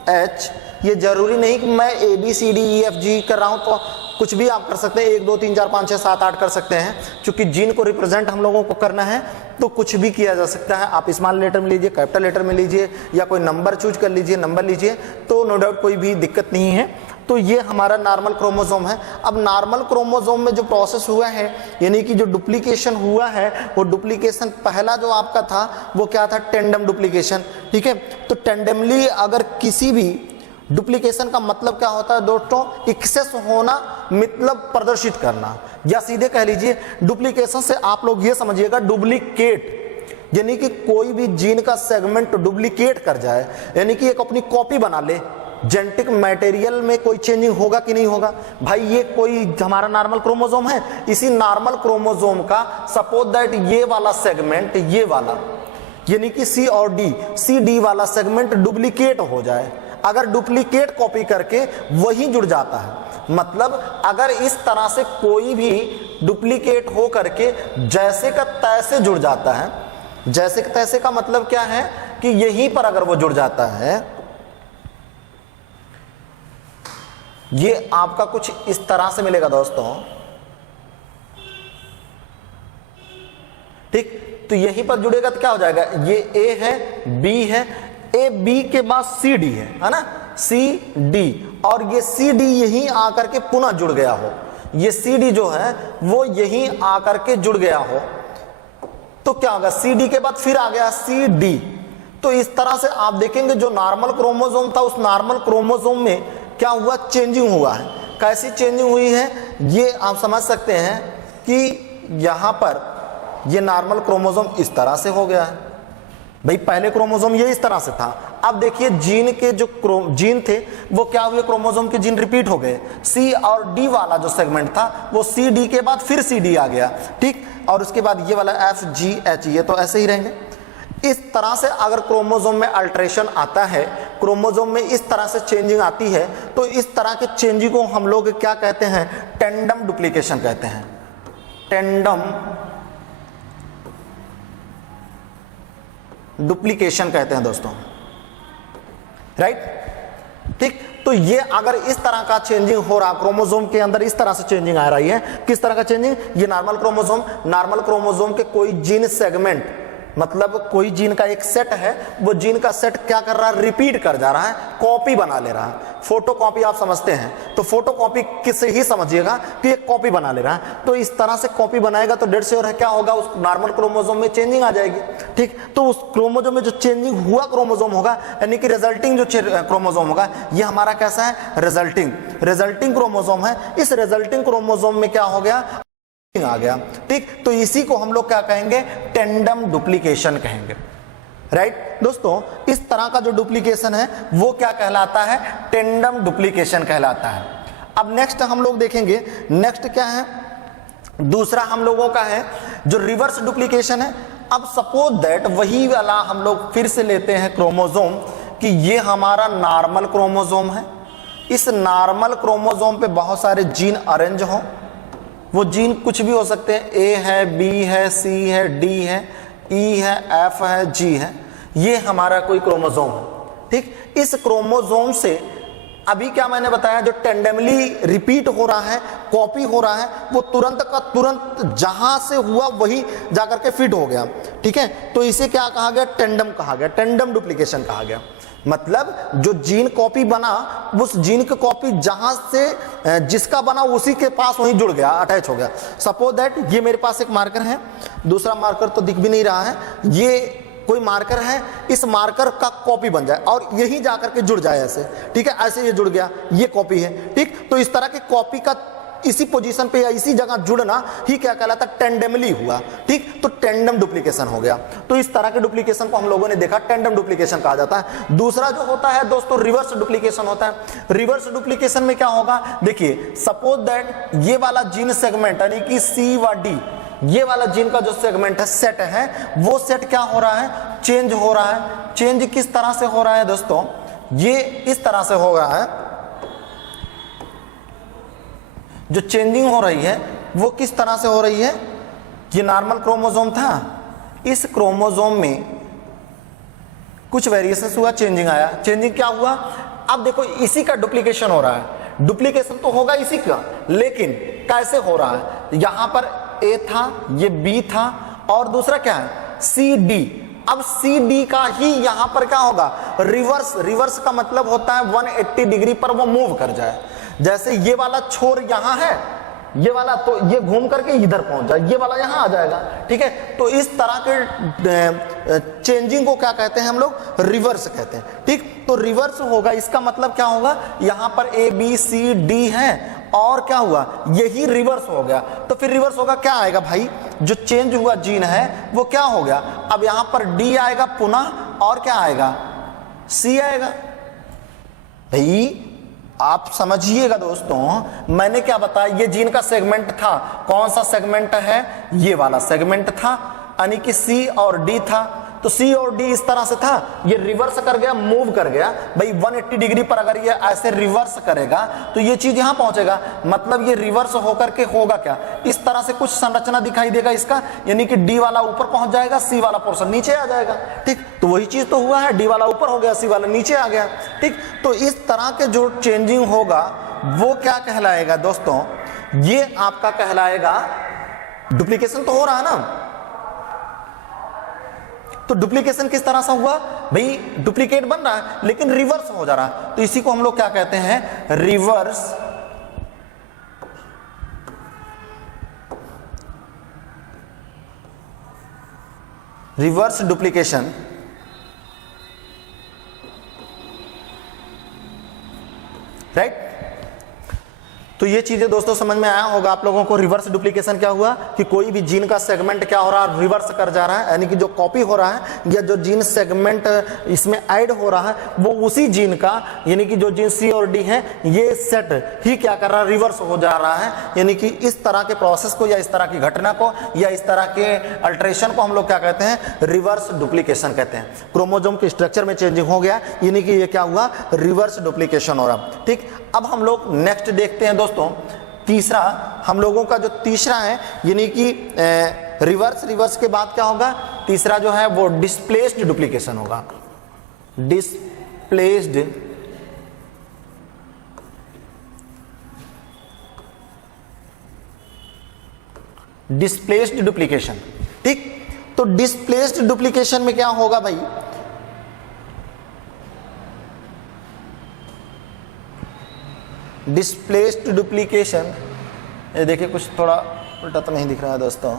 H। ये जरूरी नहीं कि मैं A B C D E F G कर रहा हूं, तो कुछ भी आप कर सकते हैं, 1 2 3 4 5 6 7 8 कर सकते हैं। क्योंकि जीन को रिप्रेजेंट हम लोगों को करना है तो कुछ भी किया जा सकता है। आप स्मॉल लेटर में लीजिए, कैपिटल लेटर में लीजिए, या कोई नंबर चूज कर लीजिए, नंबर लीजिए, तो नो डाउट कोई भी दिक्कत नहीं है। तो ये हमारा नॉर्मल क्रोमोसोम है। अब नॉर्मल क्रोमोसोम में जो प्रोसेस हुआ है, यानी कि जो डुप्लीकेशन हुआ है, वो डुप्लीकेशन पहला जो आपका था वो क्या था, टेंडम डुप्लीकेशन। ठीक है, तो टेंडमली अगर किसी भी डुप्लीकेशन का मतलब क्या होता है दोस्तों, एक्सेस होना, मतलब प्रदर्शित करना, या सीधे कह लीजिए डुप्लीकेशन से आप लोग ये समझिएगा डुप्लीकेट, यानी कि कोई भी जीन का सेगमेंट डुप्लीकेट कर जाए, यानी कि एक अपनी कॉपी बना ले। जेनेटिक मटेरियल में कोई चेंजिंग होगा कि नहीं होगा भाई, ये कोई हमारा नॉर्मल क्रोमोसोम है, इसी नॉर्मल क्रोमोसोम का सपोज दैट ये वाला सेगमेंट, ये वाला यानी कि सी और डी, सी डी वाला सेगमेंट डुप्लीकेट हो जाए, अगर डुप्लीकेट कॉपी करके वही जुड़ जाता है, मतलब अगर इस तरह से कोई भी डुप्लीकेट हो करके जैसे का तैसे जुड़ जाता है, जैसे का तैसे का मतलब क्या है कि यहीं पर अगर वो जुड़ जाता है, ये आपका कुछ इस तरह से मिलेगा दोस्तों। ठीक, तो यहीं पर जुड़ेगा तो क्या हो जाएगा, ये ए है, बी है, ए बी के बाद सी डी है ना, सी डी, और ये सी डी यहीं आकर के पुनः जुड़ गया हो, ये सी डी जो है वो यहीं आकर के जुड़ गया हो, तो क्या होगा, सी डी के बाद फिर आ गया सी डी। तो इस तरह से आप देखेंगे जो नॉर्मल क्रोमोसोम था, उस नॉर्मल क्रोमोसोम में क्या हुआ, चेंजिंग हुआ है। कैसी चेंजिंग हुई है ये आप समझ सकते हैं कि यहां पर ये नॉर्मल क्रोमोसोम इस तरह से हो गया है भाई, पहले क्रोमोसोम ये इस तरह से था। अब देखिए जीन के जो जीन थे वो क्या हुए, क्रोमोसोम के जीन रिपीट हो गए, सी और डी वाला जो सेगमेंट था वो सी डी के बाद फिर सी डी आ गया। ठीक, और उसके बाद ये वाला एफ जी एच, ये तो ऐसे ही रहेंगे। इस तरह से अगर क्रोमोसोम में अल्ट्रेशन आता है, क्रोमोसोम में इस तरह से चेंजिंग आती है, तो इस तरह के चेंजिंग को हम लोग क्या कहते हैं, टेंडम डुप्लीकेशन कहते हैं, टेंडम डुप्लीकेशन कहते हैं दोस्तों, राइट। ठीक, तो ये अगर इस तरह का चेंजिंग हो रहा, क्रोमोसोम के अंदर इस तरह से चेंजिंग आ रही है, किस तरह का चेंजिंग, ये नॉर्मल क्रोमोसोम के कोई जीन सेगमेंट, मतलब कोई जीन का एक सेट है, वो जीन का सेट क्या कर रहा है, रिपीट कर जा रहा है, कॉपी बना ले रहा है। फोटो कॉपी आप समझते हैं, तो फोटो कॉपी किससे ही समझिएगा कि एक कॉपी बना ले रहा है, तो इस तरह से कॉपी बनाएगा तो डेढ़ श्योर है क्या होगा, उस नॉर्मल क्रोमोसोम में चेंजिंग आ जाएगी। ठीक, तो उस क्रोमोसोम में जो चेंजिंग हुआ क्रोमोसोम होगा, यानी कि रिजल्टिंग जो क्रोमोसोम होगा, ये हमारा कैसा है, रिजल्टिंग क्रोमोसोम है। इस रिजल्टिंग क्रोमोसोम में क्या हो गया, आ गया। ठीक, तो इसी को हम लोग क्या कहेंगे, टेंडम डुप्लीकेशन कहेंगे, राइट दोस्तों। इस तरह का जो डुप्लीकेशन है वो क्या कहलाता है, टेंडम डुप्लीकेशन कहलाता है। अब नेक्स्ट हम लोग देखेंगे, नेक्स्ट क्या है, दूसरा हम लोगों का है जो रिवर्स डुप्लीकेशन है। अब सपोज दैट वही वाला हम लोग फिर से लेते हैं क्रोमोसोम, कि ये हमारा नॉर्मल क्रोमोसोम है, इस नॉर्मल क्रोमोसोम पे बहुत सारे जीन अरेंज हों, वो जीन कुछ भी हो सकते हैं, ए है, बी है, सी है, डी है, ई है, एफ है, जी है, ये हमारा कोई क्रोमोसोम है। ठीक, इस क्रोमोसोम से अभी क्या मैंने बताया, जो टेंडमली रिपीट हो रहा है, कॉपी हो रहा है, वो तुरंत का तुरंत जहां से हुआ वही जाकर के फिट हो गया। ठीक है, तो इसे क्या कहा गया, टेंडम कहा गया, टेंडम डुप्लीकेशन कहा गया। मतलब जो जीन कॉपी बना, उस जीन की कॉपी जहां से जिसका बना उसी के पास वहीं जुड़ गया, अटैच हो गया। सपोज दैट ये मेरे पास एक मार्कर है, दूसरा मार्कर तो दिख भी नहीं रहा है, ये कोई मार्कर है, इस मार्कर का कॉपी बन जाए और यही जाकर के जुड़ जाए ऐसे। ठीक है, ऐसे ये जुड़ गया, ये कॉपी है। ठीक, तो इस तरह की कॉपी का इसी पोजीशन पे या इसी जगह जुड़ना ही क्या कहलाता है, टेंडमली हुआ। ठीक, तो टेंडम डुप्लीकेशन हो गया। तो इस तरह के डुप्लीकेशन को हम लोगों ने देखा, टेंडम डुप्लीकेशन कहा जाता है। दूसरा जो होता है दोस्तों, रिवर्स डुप्लीकेशन होता है। रिवर्स डुप्लीकेशन में क्या होगा, देखिए सपोज दैट ये वाला जीन सेगमेंट यानी कि सी व डी, ये वाला जीन का जो सेगमेंट है, सेट है, वो सेट क्या हो रहा है, चेंज हो रहा है। चेंज किस तरह से हो रहा है दोस्तों, ये इस तरह से हो रहा है, जो चेंजिंग हो रही है वो किस तरह से हो रही है, ये नॉर्मल क्रोमोसोम था, इस क्रोमोसोम में कुछ वेरिएशन हुआ, चेंजिंग आया। चेंजिंग क्या हुआ, अब देखो इसी का डुप्लीकेशन हो रहा है, डुप्लीकेशन तो होगा इसी का, लेकिन कैसे हो रहा है, यहां पर ए था, ये बी था, और दूसरा क्या है, सी डी। अब सी डी का ही यहां पर क्या होगा, रिवर्स। रिवर्स का मतलब होता है 180 डिग्री पर वो मूव कर जाए। जैसे ये वाला छोर यहां है, ये वाला, तो ये घूम करके इधर पहुंच जाए, ये वाला यहां आ जाएगा, ठीक है। तो इस तरह के चेंजिंग को क्या कहते हैं हम लोग, रिवर्स कहते हैं, ठीक। तो रिवर्स होगा, इसका मतलब क्या होगा, यहां पर ए बी सी डी है और क्या हुआ, यही रिवर्स हो गया। तो फिर रिवर्स होगा, क्या आएगा भाई, जो चेंज हुआ जीन है वो क्या हो गया, अब यहां पर डी आएगा पुनः और क्या आएगा, सी आएगा। भाई आप समझिएगा दोस्तों, मैंने क्या बताया, ये जीन का सेगमेंट था, कौन सा सेगमेंट है, ये वाला सेगमेंट था, यानी कि सी और डी था। तो सी और डी इस तरह से था, ये रिवर्स कर गया, मूव कर गया। भाई 180 डिग्री पर अगर ये ऐसे रिवर्स करेगा तो ये चीज यहां पहुंचेगा, मतलब ये रिवर्स होकर के होगा क्या, इस तरह से कुछ संरचना दिखाई देगा इसका, यानी कि डी वाला ऊपर पहुंच जाएगा, सी वाला पोर्शन नीचे आ जाएगा, ठीक। तो वही चीज तो हुआ है, डी वाला ऊपर हो गया, सी वाला नीचे आ गया, ठीक। तो इस तरह के जो चेंजिंग होगा वो क्या कहलाएगा दोस्तों, ये आपका कहलाएगा, डुप्लीकेशन तो हो रहा है ना। तो डुप्लीकेशन किस तरह से हुआ भाई, डुप्लीकेट बन रहा है लेकिन रिवर्स हो जा रहा है, तो इसी को हम लोग क्या कहते हैं, रिवर्स डुप्लीकेशन। राइट। तो ये चीजें दोस्तों समझ में आया होगा आप लोगों को। रिवर्स डुप्लीकेशन क्या हुआ कि कोई भी जीन का सेगमेंट क्या हो रहा है, रिवर्स कर जा रहा है, यानी कि जो कॉपी हो रहा है या जो जीन सेगमेंट इसमें ऐड हो रहा है वो उसी जीन का, यानी कि जो जीन सी और डी है, ये सेट ही क्या कर रहा है, रिवर्स हो जा रहा है। यानी कि इस तरह के प्रोसेस को या इस तरह की घटना को या इस तरह के अल्ट्रेशन को हम लोग क्या कहते हैं, रिवर्स डुप्लीकेशन कहते हैं। क्रोमोसोम के स्ट्रक्चर में चेंजिंग हो गया, यानी कि ये क्या हुआ, रिवर्स डुप्लीकेशन हो रहा, ठीक। अब हम लोग नेक्स्ट देखते हैं दोस्तों, तीसरा हम लोगों का जो तीसरा है, यानी कि रिवर्स के बाद क्या होगा, तीसरा जो है वो डिस्प्लेस्ड डुप्लीकेशन होगा। डिस्प्लेस्ड डुप्लीकेशन, ठीक। तो डिस्प्लेस्ड डुप्लीकेशन में क्या होगा भाई, डिस्प्लेस्ड डुप्लीकेशन, ये देखिए कुछ थोड़ा उल्टा तो नहीं दिख रहा है दोस्तों,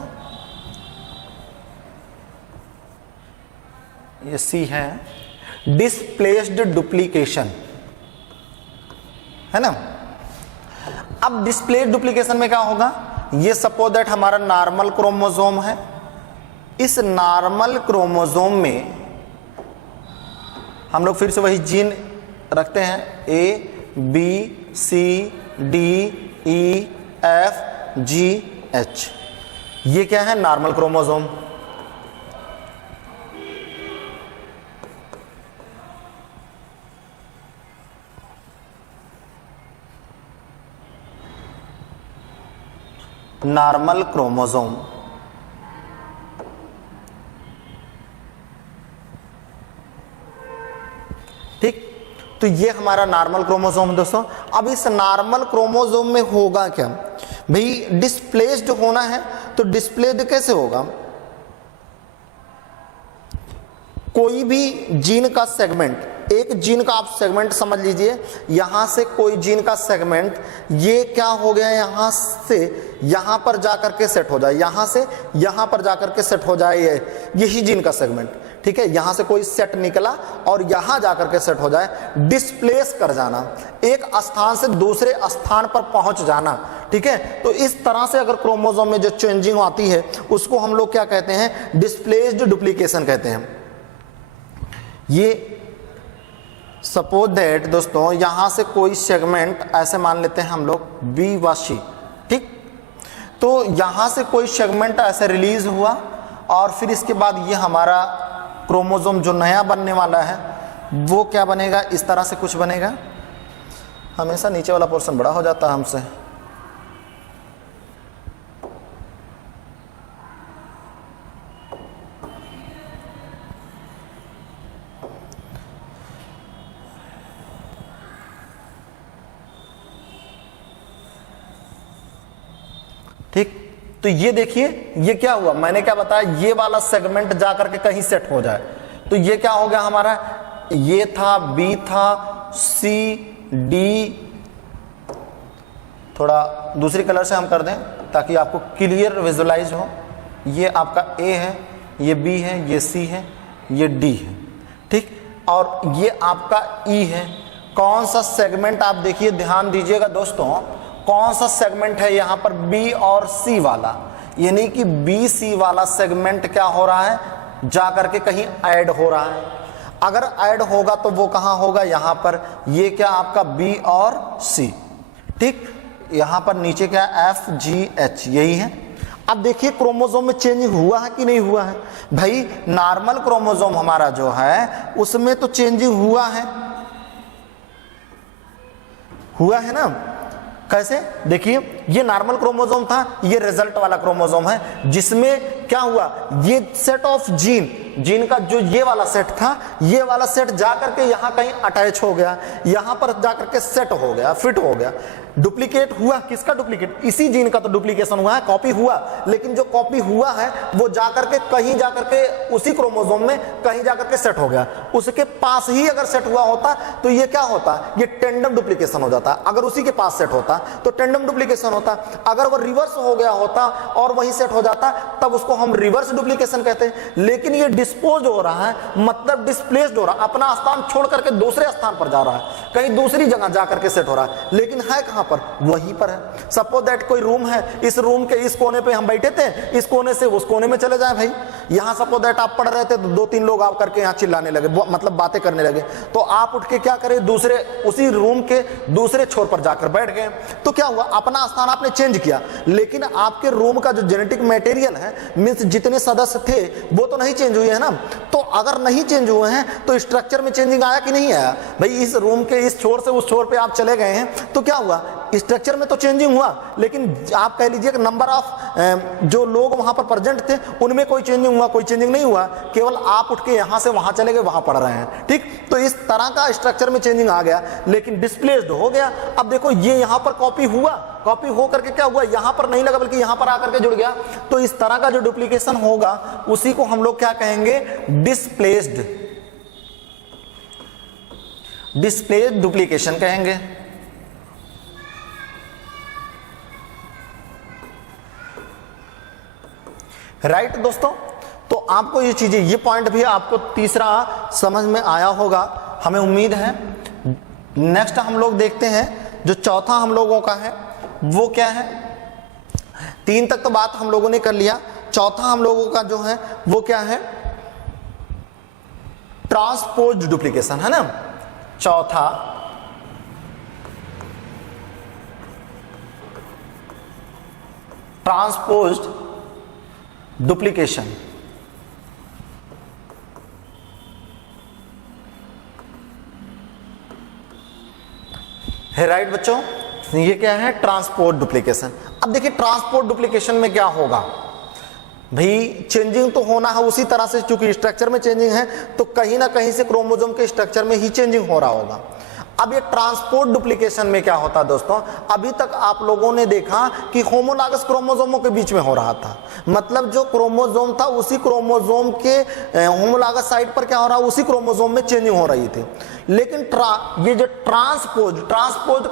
ये सी है, डिस्प्लेस्ड डुप्लीकेशन है ना। अब डिस्प्लेस्ड डुप्लीकेशन में क्या होगा, ये सपोज दैट हमारा नॉर्मल क्रोमोसोम है, इस नॉर्मल क्रोमोसोम में हम लोग फिर से वही जीन रखते हैं, A B C D E F G H, ये क्या है, नॉर्मल क्रोमोसोम। नॉर्मल क्रोमोसोम, ठीक। तो ये हमारा नॉर्मल क्रोमोसोम दोस्तों। अब इस नॉर्मल क्रोमोसोम में होगा क्या भाई, डिस्प्लेस्ड होना है, तो डिस्प्लेस्ड कैसे होगा, कोई भी जीन का सेगमेंट, एक जीन का आप सेगमेंट समझ लीजिए, यहां से कोई जीन का सेगमेंट ये क्या हो गया, यहां से यहां पर जाकर के सेट हो जाए, यहां से यहां पर जाकर के सेट हो जाए, यही जीन का सेगमेंट, ठीक है। यहां से कोई सेट निकला और यहां जाकर के सेट हो जाए, डिस्प्लेस कर जाना, एक स्थान से दूसरे स्थान पर पहुंच जाना, ठीक है। तो इस तरह से अगर क्रोमोसोम में जो चेंजिंग आती है उसको हम लोग क्या कहते हैं, डिस्प्लेस्ड डुप्लीकेशन कहते हैं। ये सपोज दैट दोस्तों, यहां से कोई सेगमेंट ऐसे मान लेते हैं हम लोग बी व सी, ठीक। तो यहां से कोई सेगमेंट ऐसे रिलीज हुआ और फिर इसके बाद ये हमारा क्रोमोसोम जो नया बनने वाला है वो क्या बनेगा, इस तरह से कुछ बनेगा। हमेशा नीचे वाला पोर्शन बड़ा हो जाता है हमसे, ठीक। तो ये देखिए ये क्या हुआ, मैंने क्या बताया, ये वाला सेगमेंट जाकर के कहीं सेट हो जाए, तो ये क्या हो गया हमारा, ये था बी था सी डी थोड़ा दूसरी कलर से हम कर दें ताकि आपको क्लियर विजुलाइज हो। ये आपका ए है, ये बी है, ये सी है, ये डी है, ठीक, और ये आपका ई है। कौन सा सेगमेंट आप देखिए, ध्यान दीजिएगा दोस्तों, कौन सा सेगमेंट है यहाँ पर, बी और सी वाला, यानी कि बी सी वाला सेगमेंट क्या हो रहा है, जा करके कहीं ऐड हो रहा है। अगर ऐड होगा तो वो कहाँ होगा, यहाँ पर। ये क्या आपका बी और सी, ठीक, यहाँ पर नीचे क्या एफ जी एच, यही है। अब देखिए क्रोमोसोम में चेंजिंग हुआ है कि नहीं हुआ है। भाई नॉर्मल क्रोमोसोम हमारा जो है उसमें तो चेंजिंग हुआ है ना। कैसे, देखिए ये नॉर्मल क्रोमोसोम था, ये रिजल्ट वाला क्रोमोसोम है, जिसमें क्या हुआ, ये सेट ऑफ जीन का जो ये वाला सेट था, ये वाला सेट जाकर के यहाँ कहीं अटैच हो गया, यहाँ पर जाकर के सेट हो गया, फिट हो गया। डुप्लीकेट हुआ, किसका डुप्लीकेट, इसी जीन का तो डुप्लीकेशन हुआ है, कॉपी हुआ, लेकिन जो कॉपी हुआ है वो जाकर के कहीं जाकर के उसी क्रोमोसोम में कहीं जाकर के सेट हो गया। उसके पास ही अगर सेट हुआ होता तो ये क्या होता, ये टेंडम डुप्लीकेशन हो जाता। अगर उसी के पास सेट होता तो टेंडम डुप्लीकेशन होता। अगर वो रिवर्स हो गया होता और वही सेट हो जाता तब उसको हम रिवर्स डुप्लीकेशन कहते हैं। लेकिन ये डिस्पोज हो रहा है, मतलब डिस्प्लेस्ड हो रहा है, अपना स्थान छोड़ करके दूसरे स्थान पर जा रहा है, कहीं दूसरी जगह जाकर के सेट हो रहा है, लेकिन है कहां पर, वहीं पर है। सपोज दैट कोई रूम है, इस रूम के इस कोने पे हम बैठे थे, इस कोने से उस कोने में चले जाए भाई। यहां सपोज दैट आप पढ़ रहे थे तो 2-3 लोग आप करके यहां चिल्लाने लगे, मतलब बातें करने लगे, तो आप उठ के क्या करें, दूसरे उसी रूम के दूसरे छोर पर जाकर बैठ गए। तो क्या हुआ, अपना स्थान आपने चेंज किया, लेकिन आपके रूम का जो जेनेटिक मटेरियल है, मींस जितने सदस्य थे वो तो नहीं चेंज हुए हैं ना। तो अगर नहीं चेंज हुए हैं तो स्ट्रक्चर में चेंजिंग आया कि नहीं आया। भाई इस रूम के इस छोर से उस छोर पे आप चले गए हैं तो क्या हुआ, स्ट्रक्चर में तो चेंजिंग हुआ, लेकिन आप कह लीजिए कि नंबर ऑफ जो लोग वहां पर प्रेजेंट थे उनमें कोई चेंजिंग हुआ, कोई चेंजिंग नहीं हुआ, केवल आप उठ के यहां से वहां चले गए, वहां पढ़ रहे हैं, ठीक। तो इस तरह का स्ट्रक्चर में चेंजिंग आ गया, लेकिन डिस्प्लेस्ड हो गया। अब देखो ये यहां पर कॉपी हुआ, कॉपी हो करके क्या हुआ, यहां पर नहीं लगा बल्कि यहां पर आकर के जुड़ गया। तो इस तरह का जो डुप्लीकेशन होगा उसी को हम लोग क्या कहेंगे, डिस्प्लेस्ड डुप्लीकेशन कहेंगे। राइट दोस्तों, तो आपको ये चीजें, ये पॉइंट भी आपको तीसरा समझ में आया होगा, हमें उम्मीद है। नेक्स्ट हम लोग देखते हैं जो चौथा हम लोगों का है वो क्या है। 3 तक तो बात हम लोगों ने कर लिया, चौथा हम लोगों का जो है वो क्या है, ट्रांसपोज्ड डुप्लीकेशन, है ना। चौथा ट्रांसपोज्ड डुप्लीकेशन। है राइट बच्चों, ये क्या है, ट्रांसपोर्ट डुप्लीकेशन। अब देखिए ट्रांसपोर्ट डुप्लीकेशन में क्या होगा, भाई चेंजिंग तो होना है उसी तरह से, चूंकि स्ट्रक्चर में चेंजिंग है तो कहीं ना कहीं से क्रोमोसोम के स्ट्रक्चर में ही चेंजिंग हो रहा होगा। अब ये ट्रांसपोर्ट डुप्लीकेशन में क्या होता है दोस्तों, अभी तक आप लोगों ने देखा कि होमोलॉगस क्रोमोसोमों के बीच में हो रहा था, मतलब जो क्रोमोसोम था उसी क्रोमोसोम के होमोलॉगस साइड पर क्या हो रहा, उसी क्रोमोसोम में चेंजिंग हो रही थी। लेकिन ये जो ट्रांसपोज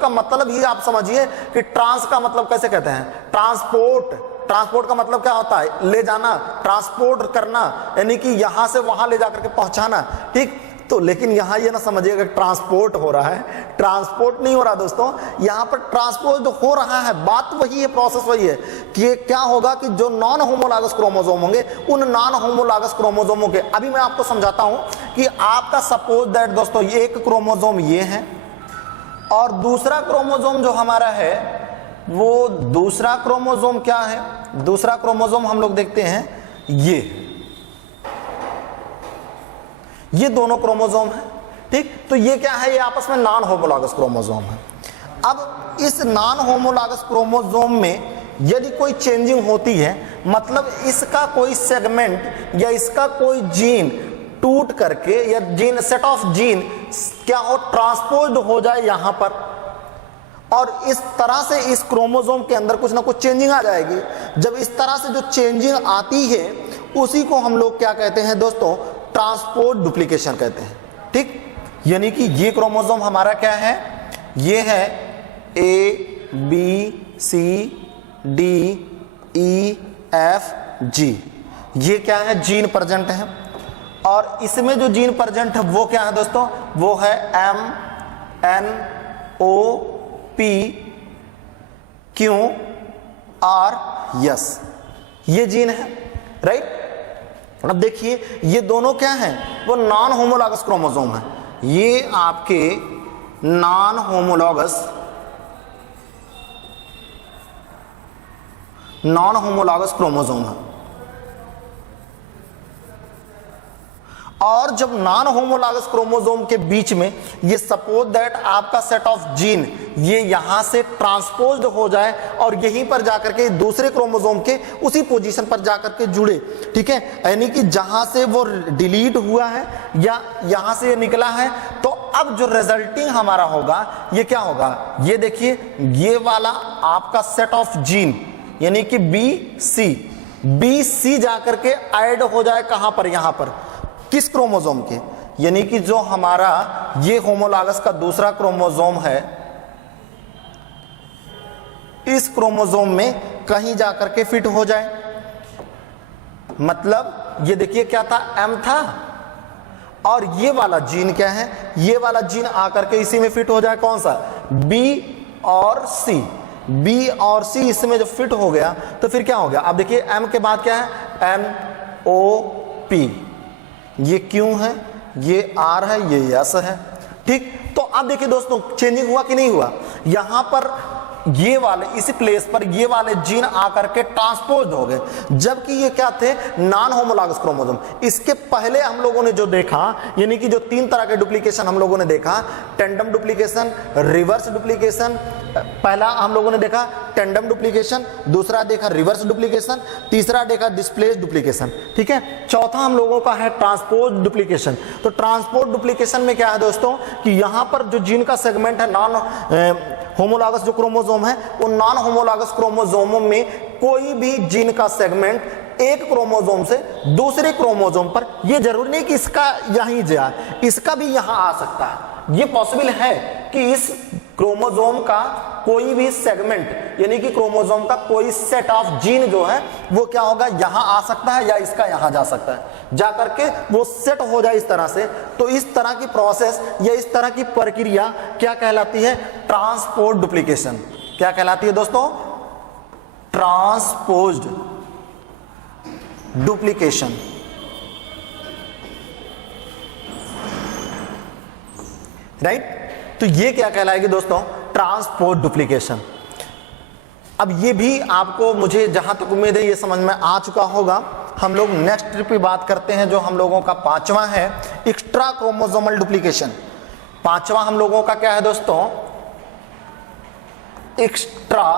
का मतलब ही आप समझिए कि ट्रांस का मतलब कैसे कहते हैं, ट्रांसपोर्ट का मतलब क्या होता है, ले जाना, ट्रांसपोर्ट करना, यानी कि यहां से वहां ले जाकर के पहुंचाना, ठीक। तो लेकिन यहां ये ना समझिएगा ट्रांसपोर्ट हो रहा है, ट्रांसपोर्ट नहीं हो रहा दोस्तों, यहां पर ट्रांसपोर्ट हो रहा है, बात वही है, प्रोसेस वही है कि क्या होगा कि जो नॉन होमोलॉगस क्रोमोसोम होंगे उन नॉन होमोलॉगस क्रोमोसोमों के, अभी मैं आपको समझाता हूं कि आपका सपोज दैट दोस्तों एक क्रोमोसोम ये है और दूसरा क्रोमोसोम जो हमारा है वो दूसरा क्रोमोसोम क्या है, दूसरा क्रोमोसोम हम लोग देखते हैं ये दोनों क्रोमोसोम है, ठीक। तो ये क्या है, ये आपस में नॉन होमोलॉगस क्रोमोसोम है। अब इस नॉन होमोलॉगस क्रोमोसोम में यदि कोई चेंजिंग होती है, मतलब इसका कोई सेगमेंट या इसका कोई जीन टूट करके या जीन सेट ऑफ जीन क्या हो, ट्रांसपोज्ड हो जाए यहां पर, और इस तरह से इस क्रोमोसोम के अंदर कुछ ना कुछ चेंजिंग आ जाएगी। जब इस तरह से जो चेंजिंग आती है उसी को हम लोग क्या कहते हैं दोस्तों, ट्रांसपोर्ट डुप्लीकेशन कहते हैं, ठीक। यानी कि ये क्रोमोसोम हमारा क्या है, ये है A B C D E F G, ये क्या है, जीन प्रेजेंट है। और इसमें जो जीन प्रेजेंट है वो क्या है दोस्तों, वो है M N O P Q R S, ये जीन है, राइट। अब देखिए ये दोनों क्या हैं, वो नॉन होमोलॉगस क्रोमोसोम है। ये आपके नॉन होमोलॉगस क्रोमोसोम है। और जब नॉन होमोलॉगस क्रोमोसोम के बीच में ये सपोज दैट आपका सेट ऑफ जीन ये यहां से ट्रांसपोज्ड हो जाए और यहीं पर जाकर के दूसरे क्रोमोसोम के उसी पोजीशन पर जाकर के जुड़े, ठीक है, यानी कि जहां से वो डिलीट हुआ है या यहां से निकला है, तो अब जो रिजल्टिंग हमारा होगा ये क्या होगा, ये देखिए ये वाला आपका सेट ऑफ जीन यानी कि बी सी जाकर के ऐड हो जाए कहां पर, यहां पर, किस क्रोमोसोम के, यानी कि जो हमारा ये होमोलॉगस का दूसरा क्रोमोसोम है, इस क्रोमोसोम में कहीं जाकर के फिट हो जाए। मतलब ये देखिए क्या था, एम था, और ये वाला जीन क्या है, ये वाला जीन आकर के इसी में फिट हो जाए, कौन सा, बी और सी, बी और सी इसमें जब फिट हो गया तो फिर क्या हो गया, अब देखिए एम के बाद क्या है, एन ओ पी, ये क्यों है, ये आर है, ये एस है, ठीक। तो अब देखिए दोस्तों चेंजिंग हुआ कि नहीं हुआ, यहां पर ये वाले इस प्लेस पर ये वाले जीन आकर के ट्रांसपोज हो गए, जबकि ये क्या थे, नॉन होमोलॉगस क्रोमोसोम। इसके पहले हम लोगों ने जो देखा, यानी कि जो 3 तरह के डुप्लीकेशन हम लोगों ने देखा, टेंडम डुप्लीकेशन, रिवर्स डुप्लीकेशन, पहला हम लोगों ने देखा टेंडम डुप्लीकेशन, दूसरा देखा रिवर्स डुप्लीकेशन, तीसरा देखा डिस्प्लेस डुप्लीकेशन, ठीक है। चौथा हम लोगों का है ट्रांसपोज डुप्लीकेशन। तो ट्रांसपोज डुप्लीकेशन में क्या है दोस्तों, कि यहां पर जो जीन का सेगमेंट है, नॉन होमोलॉगस जो क्रोमोसोम है, उन नॉन होमोलॉगस क्रोमोसोमों में कोई भी जीन का सेगमेंट एक क्रोमोसोम से दूसरे क्रोमोसोम पर, यह जरूरी नहीं कि इसका यहीं जाए, इसका भी यहां आ सकता है। यह पॉसिबल है कि इस क्रोमोसोम का कोई भी सेगमेंट यानी कि क्रोमोसोम का कोई सेट ऑफ जीन जो है वो क्या होगा, यहां आ सकता है या इसका यहां जा सकता है, जाकर के वो सेट हो जाए इस तरह से। तो इस तरह की प्रोसेस या इस तरह की प्रक्रिया क्या कहलाती है, ट्रांसपोज डुप्लीकेशन। क्या कहलाती है दोस्तों, ट्रांसपोज्ड डुप्लीकेशन, राइट। तो ये क्या कहलाएगी दोस्तों, ट्रांसपोज डुप्लीकेशन। अब ये भी आपको, मुझे जहां तक उम्मीद है ये समझ में आ चुका होगा। हम लोग नेक्स्ट ट्रिप पे बात करते हैं, जो हम लोगों का 5वां है, एक्स्ट्रा क्रोमोसोमल डुप्लीकेशन। 5वां हम लोगों का क्या है दोस्तों, एक्स्ट्रा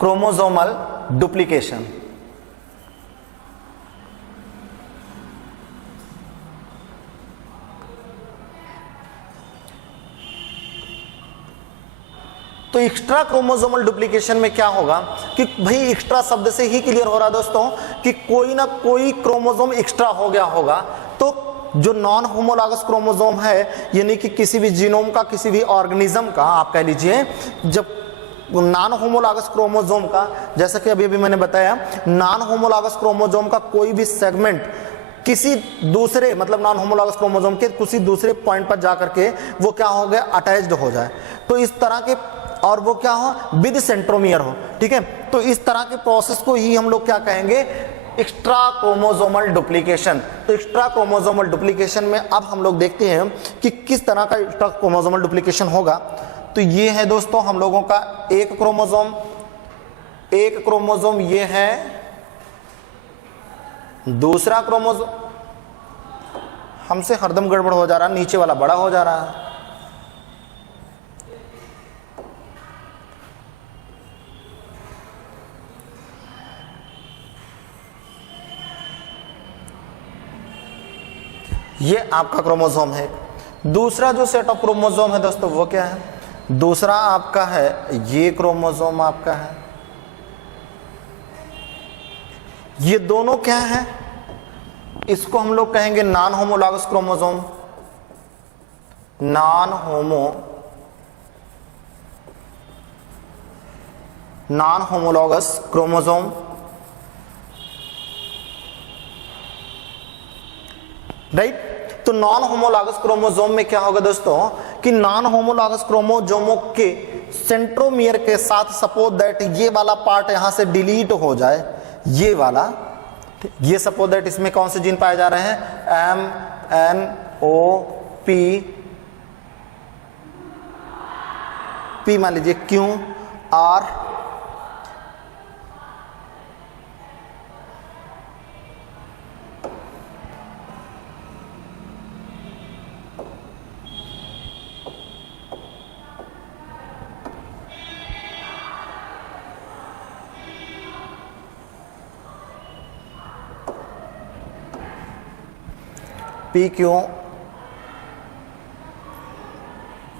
क्रोमोसोमल डुप्लीकेशन। तो एक्स्ट्रा क्रोमोसोमल डुप्लीकेशन में क्या होगा कि भाई एक्स्ट्रा शब्द से ही क्लियर हो रहा है दोस्तों कि कोई ना कोई क्रोमोसोम एक्स्ट्रा हो गया होगा। तो जो नॉन होमोलॉगस क्रोमोसोम है, यानी कि किसी भी जीनोम का, किसी भी ऑर्गेनिज्म का आप कह लीजिए, जब नॉन होमोलॉगस क्रोमोसोम का, जैसा कि अभी मैंने बताया, नॉन होमोलॉगस क्रोमोसोम का कोई भी सेगमेंट किसी दूसरे, मतलब नॉन होमोलॉगस क्रोमोसोम के किसी दूसरे पॉइंट पर जाकर के वो क्या हो गया, अटैच्ड हो जाए, तो इस तरह के, और वो क्या हो, विद सेंट्रोमियर हो, ठीक है। तो इस तरह के प्रोसेस को ही हम लोग क्या कहेंगे, एक्स्ट्रा क्रोमोसोमल डुप्लीकेशन। तो एक्स्ट्रा क्रोमोसोमल डुप्लीकेशन में अब हम लोग देखते हैं कि किस तरह का एक्स्ट्रा क्रोमोसोमल डुप्लीकेशन होगा। तो ये है दोस्तों हम लोगों का एक क्रोमोसोम ये है, दूसरा क्रोमोसोम, हमसे हरदम गड़बड़ हो जा रहा है, नीचे वाला बड़ा हो जा रहा है। ये आपका क्रोमोसोम है। दूसरा जो सेट ऑफ क्रोमोसोम है दोस्तों वो क्या है, दूसरा आपका है, ये क्रोमोसोम आपका है। ये दोनों क्या है, इसको हम लोग कहेंगे non homologous chromosome, non homologous chromosome, right. तो नॉन होमोलॉगस क्रोमोसोम में क्या होगा दोस्तों कि नॉन होमोलॉगस क्रोमोसोमों के सेंट्रोमियर के साथ सपोज दैट ये वाला पार्ट यहां से डिलीट हो जाए, ये वाला, ये सपोज दैट इसमें कौन से जीन पाए जा रहे हैं, MNOP, P मान लीजिए QR,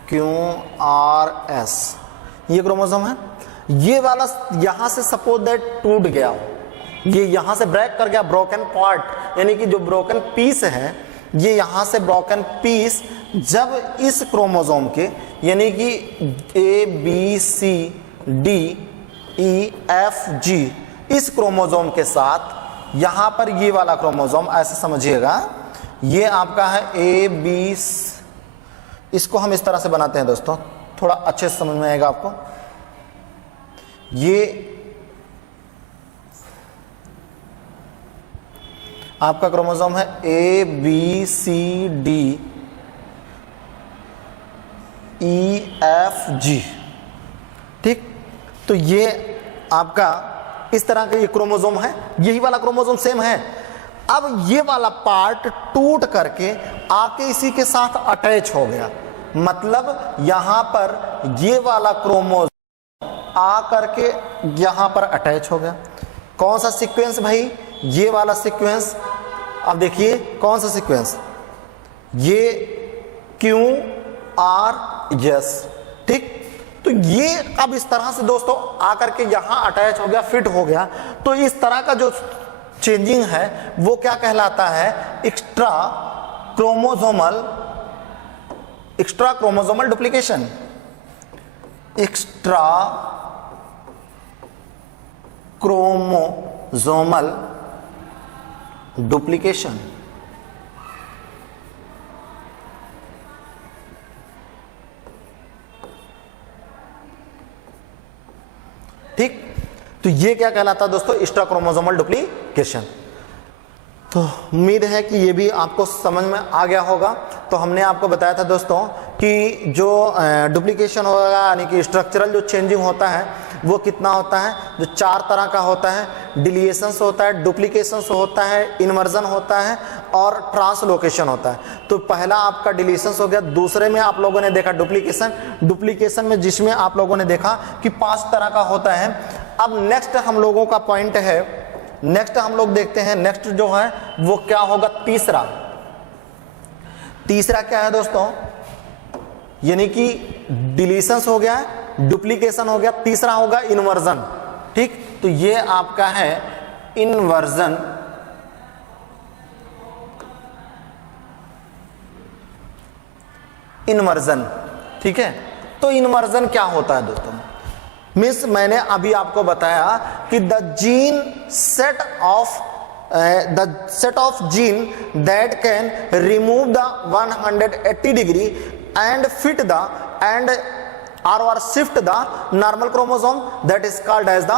QRS, ये क्रोमोसोम है। ये वाला यहां से सपोज दैट टूट गया, ये यहां से ब्रेक कर गया, ब्रोकन पार्ट, यानी कि जो ब्रोकन पीस है, ये यहां से ब्रोकन पीस जब इस क्रोमोसोम के यानी कि ABCDEFG इस क्रोमोसोम के साथ यहां पर ये वाला क्रोमोसोम, ऐसे समझिएगा, ये आपका है AB, इसको हम इस तरह से बनाते हैं दोस्तों, थोड़ा अच्छे से समझ में आएगा आपको। ये आपका क्रोमोसोम है ABCDEFG, ठीक। तो ये आपका इस तरह का ये क्रोमोसोम है, यही वाला क्रोमोसोम सेम है। अब ये वाला पार्ट टूट करके आके इसी के साथ अटैच हो गया, मतलब यहां पर ये वाला क्रोमोसोम आ करके यहां पर अटैच हो गया। कौन सा सीक्वेंस भाई, ये वाला सीक्वेंस। अब देखिए कौन सा सीक्वेंस, ये QRS, ठीक। तो ये अब इस तरह से दोस्तों आकर के यहां अटैच हो गया, फिट हो गया। तो इस तरह का जो चेंजिंग है वो क्या कहलाता है, extra chromosomal duplication, extra chromosomal duplication. ठीक, तो ये क्या कहलाता है दोस्तों, एक्स्ट्रा क्रोमोसोमल डुप्लीकेशन। तो उम्मीद है कि ये भी आपको समझ में आ गया होगा। तो हमने आपको बताया था दोस्तों कि जो डुप्लीकेशन होगा यानी कि स्ट्रक्चरल जो चेंजिंग होता है वो कितना होता है, जो 4 तरह का होता है। डिलीशंस होता है, डुप्लीकेशंस होता है, इन्वर्जन होता है और ट्रांसलोकेशन होता है। तो पहला आपका डिलीशंस हो गया, दूसरे में आप लोगों ने देखा डुप्लीकेशन में जिसमें आप लोगों ने देखा कि 5 तरह का होता है। अब नेक्स्ट हम लोगों का पॉइंट है, नेक्स्ट हम लोग देखते हैं, नेक्स्ट जो है वो क्या होगा, तीसरा क्या है दोस्तों, यानी कि डिलीशंस हो गया, डुप्लीकेशन हो गया, तीसरा होगा इन्वर्जन। ठीक, तो ये आपका है इन्वर्जन। ठीक है, तो इन्वर्जन क्या होता है दोस्तों, मीन्स मैंने अभी आपको बताया कि the set of gene that can remove the 180 degree and fit the end और shift the normal chromosome, that is called as the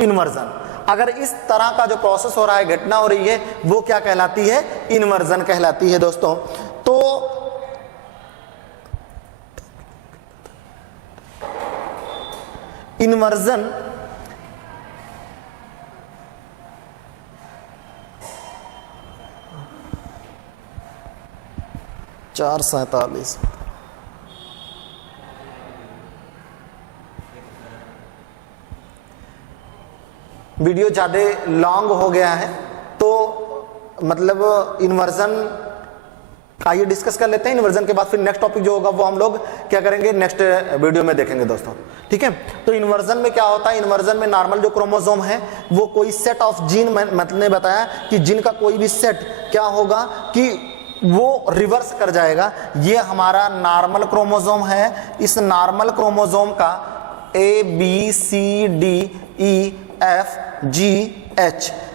inversion. अगर इस तरह का जो प्रोसेस हो रहा है, घटना हो रही है, वो क्या कहलाती है, इन्वर्जन कहलाती है दोस्तों। तो इन्वर्जन (447) वीडियो ज़्यादा लॉन्ग हो गया है, तो मतलब इन्वर्जन आइए डिस्कस कर लेते हैं इन्वर्जन के बाद, फिर नेक्स्ट टॉपिक जो होगा वो हम लोग क्या करेंगे नेक्स्ट वीडियो में देखेंगे दोस्तों, ठीक है। तो इन्वर्जन में क्या होता है, इन्वर्जन में नॉर्मल जो क्रोमोसोम है वो कोई सेट ऑफ जीन, मैंने बताया कि जीन का कोई भी सेट क्या होगा कि वो रिवर्स कर जाएगा। ये हमारा नॉर्मल क्रोमोसोम है, इस नॉर्मल क्रोमोसोम का ABCDEFGH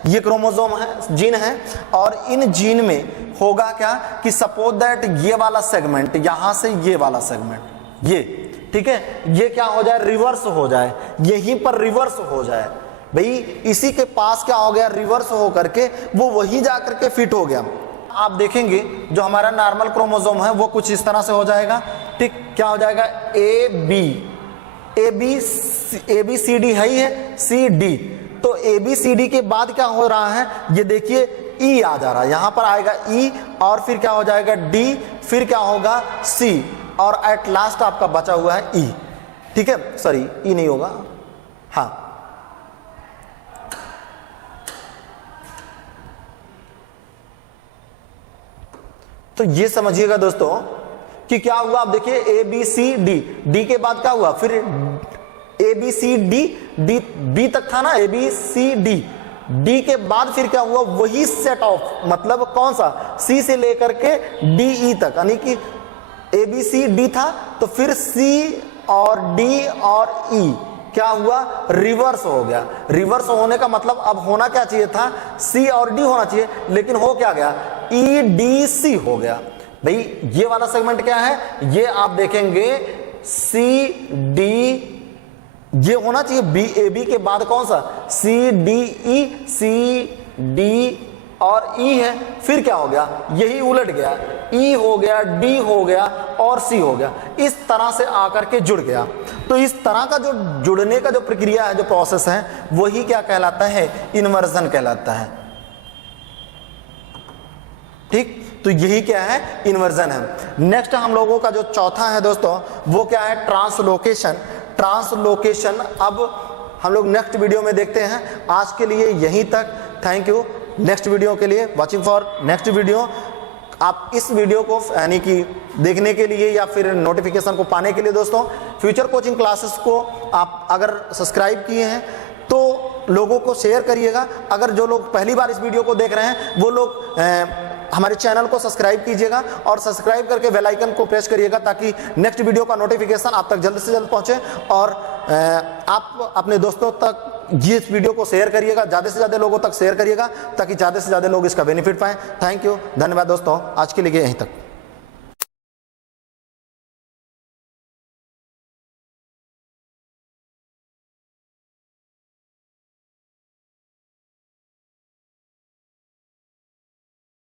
ये क्रोमोसोम है, जीन है, और इन जीन में होगा क्या कि सपोज दैट ये वाला सेगमेंट, यहां से ये वाला सेगमेंट, ये ठीक है, ये क्या हो जाए, रिवर्स हो जाए, यहीं पर रिवर्स हो जाए भाई, इसी के पास क्या हो गया, रिवर्स हो करके वो वही जा करके फिट हो गया। आप देखेंगे जो हमारा नॉर्मल क्रोमोसोम है वो कुछ इस तरह से हो जाएगा, ठीक, क्या हो जाएगा, ABCD है ही है, CD, तो ABCD के बाद क्या हो रहा है, ये देखिए E आ जा रहा है, यहां पर आएगा E और फिर क्या हो जाएगा D, फिर क्या होगा C, और एट लास्ट आपका बचा हुआ है E, ठीक है, सॉरी E नहीं होगा, हाँ, तो ये समझिएगा दोस्तों कि क्या हुआ। आप देखिए ABCD, D के बाद क्या हुआ, फिर ABCD, D B तक था ना, ABCD, D के बाद फिर क्या हुआ, वही सेट ऑफ, मतलब कौन सा, C से लेकर के DE तक, यानी कि ABCD था तो फिर C और D और E क्या हुआ, रिवर्स हो गया। रिवर्स होने का मतलब अब होना क्या चाहिए था, C और D होना चाहिए, लेकिन हो क्या गया, EDC हो गया। भाई ये वाला सेगमेंट क्या है, ये आप देखेंगे CD, ये होना चाहिए AB के बाद कौन सा, CDE, CD और E है, फिर क्या हो गया, यही उलट गया, E हो गया, D हो गया और C हो गया, इस तरह से आकर के जुड़ गया। तो इस तरह का जो जुड़ने का जो प्रक्रिया है, जो प्रोसेस है, वही क्या कहलाता है, इन्वर्जन कहलाता है, ठीक। तो यही क्या है, इन्वर्जन है। नेक्स्ट हम लोगों का जो चौथा है दोस्तों वो क्या है, ट्रांसलोकेशन। ट्रांसलोकेशन अब हम लोग नेक्स्ट वीडियो में देखते हैं। आज के लिए यहीं तक, थैंक यू। नेक्स्ट वीडियो के लिए वॉचिंग फॉर नेक्स्ट वीडियो। आप इस वीडियो को यानी कि देखने के लिए या फिर नोटिफिकेशन को पाने के लिए दोस्तों, फ्यूचर कोचिंग क्लासेस को आप अगर सब्सक्राइब किए हैं तो लोगों को शेयर करिएगा। अगर जो लोग पहली बार इस वीडियो को देख रहे हैं वो लोग हमारे चैनल को सब्सक्राइब कीजिएगा और सब्सक्राइब करके बेल आइकन को प्रेस करिएगा ताकि नेक्स्ट वीडियो का नोटिफिकेशन आप तक जल्द से जल्द पहुंचे। और आप अपने दोस्तों तक ये इस वीडियो को शेयर करिएगा, ज़्यादा से ज़्यादा लोगों तक शेयर करिएगा ताकि ज़्यादा से ज़्यादा लोग इसका बेनिफिट पाएं। थैंक यू, धन्यवाद दोस्तों, आज के लिए यहीं तक।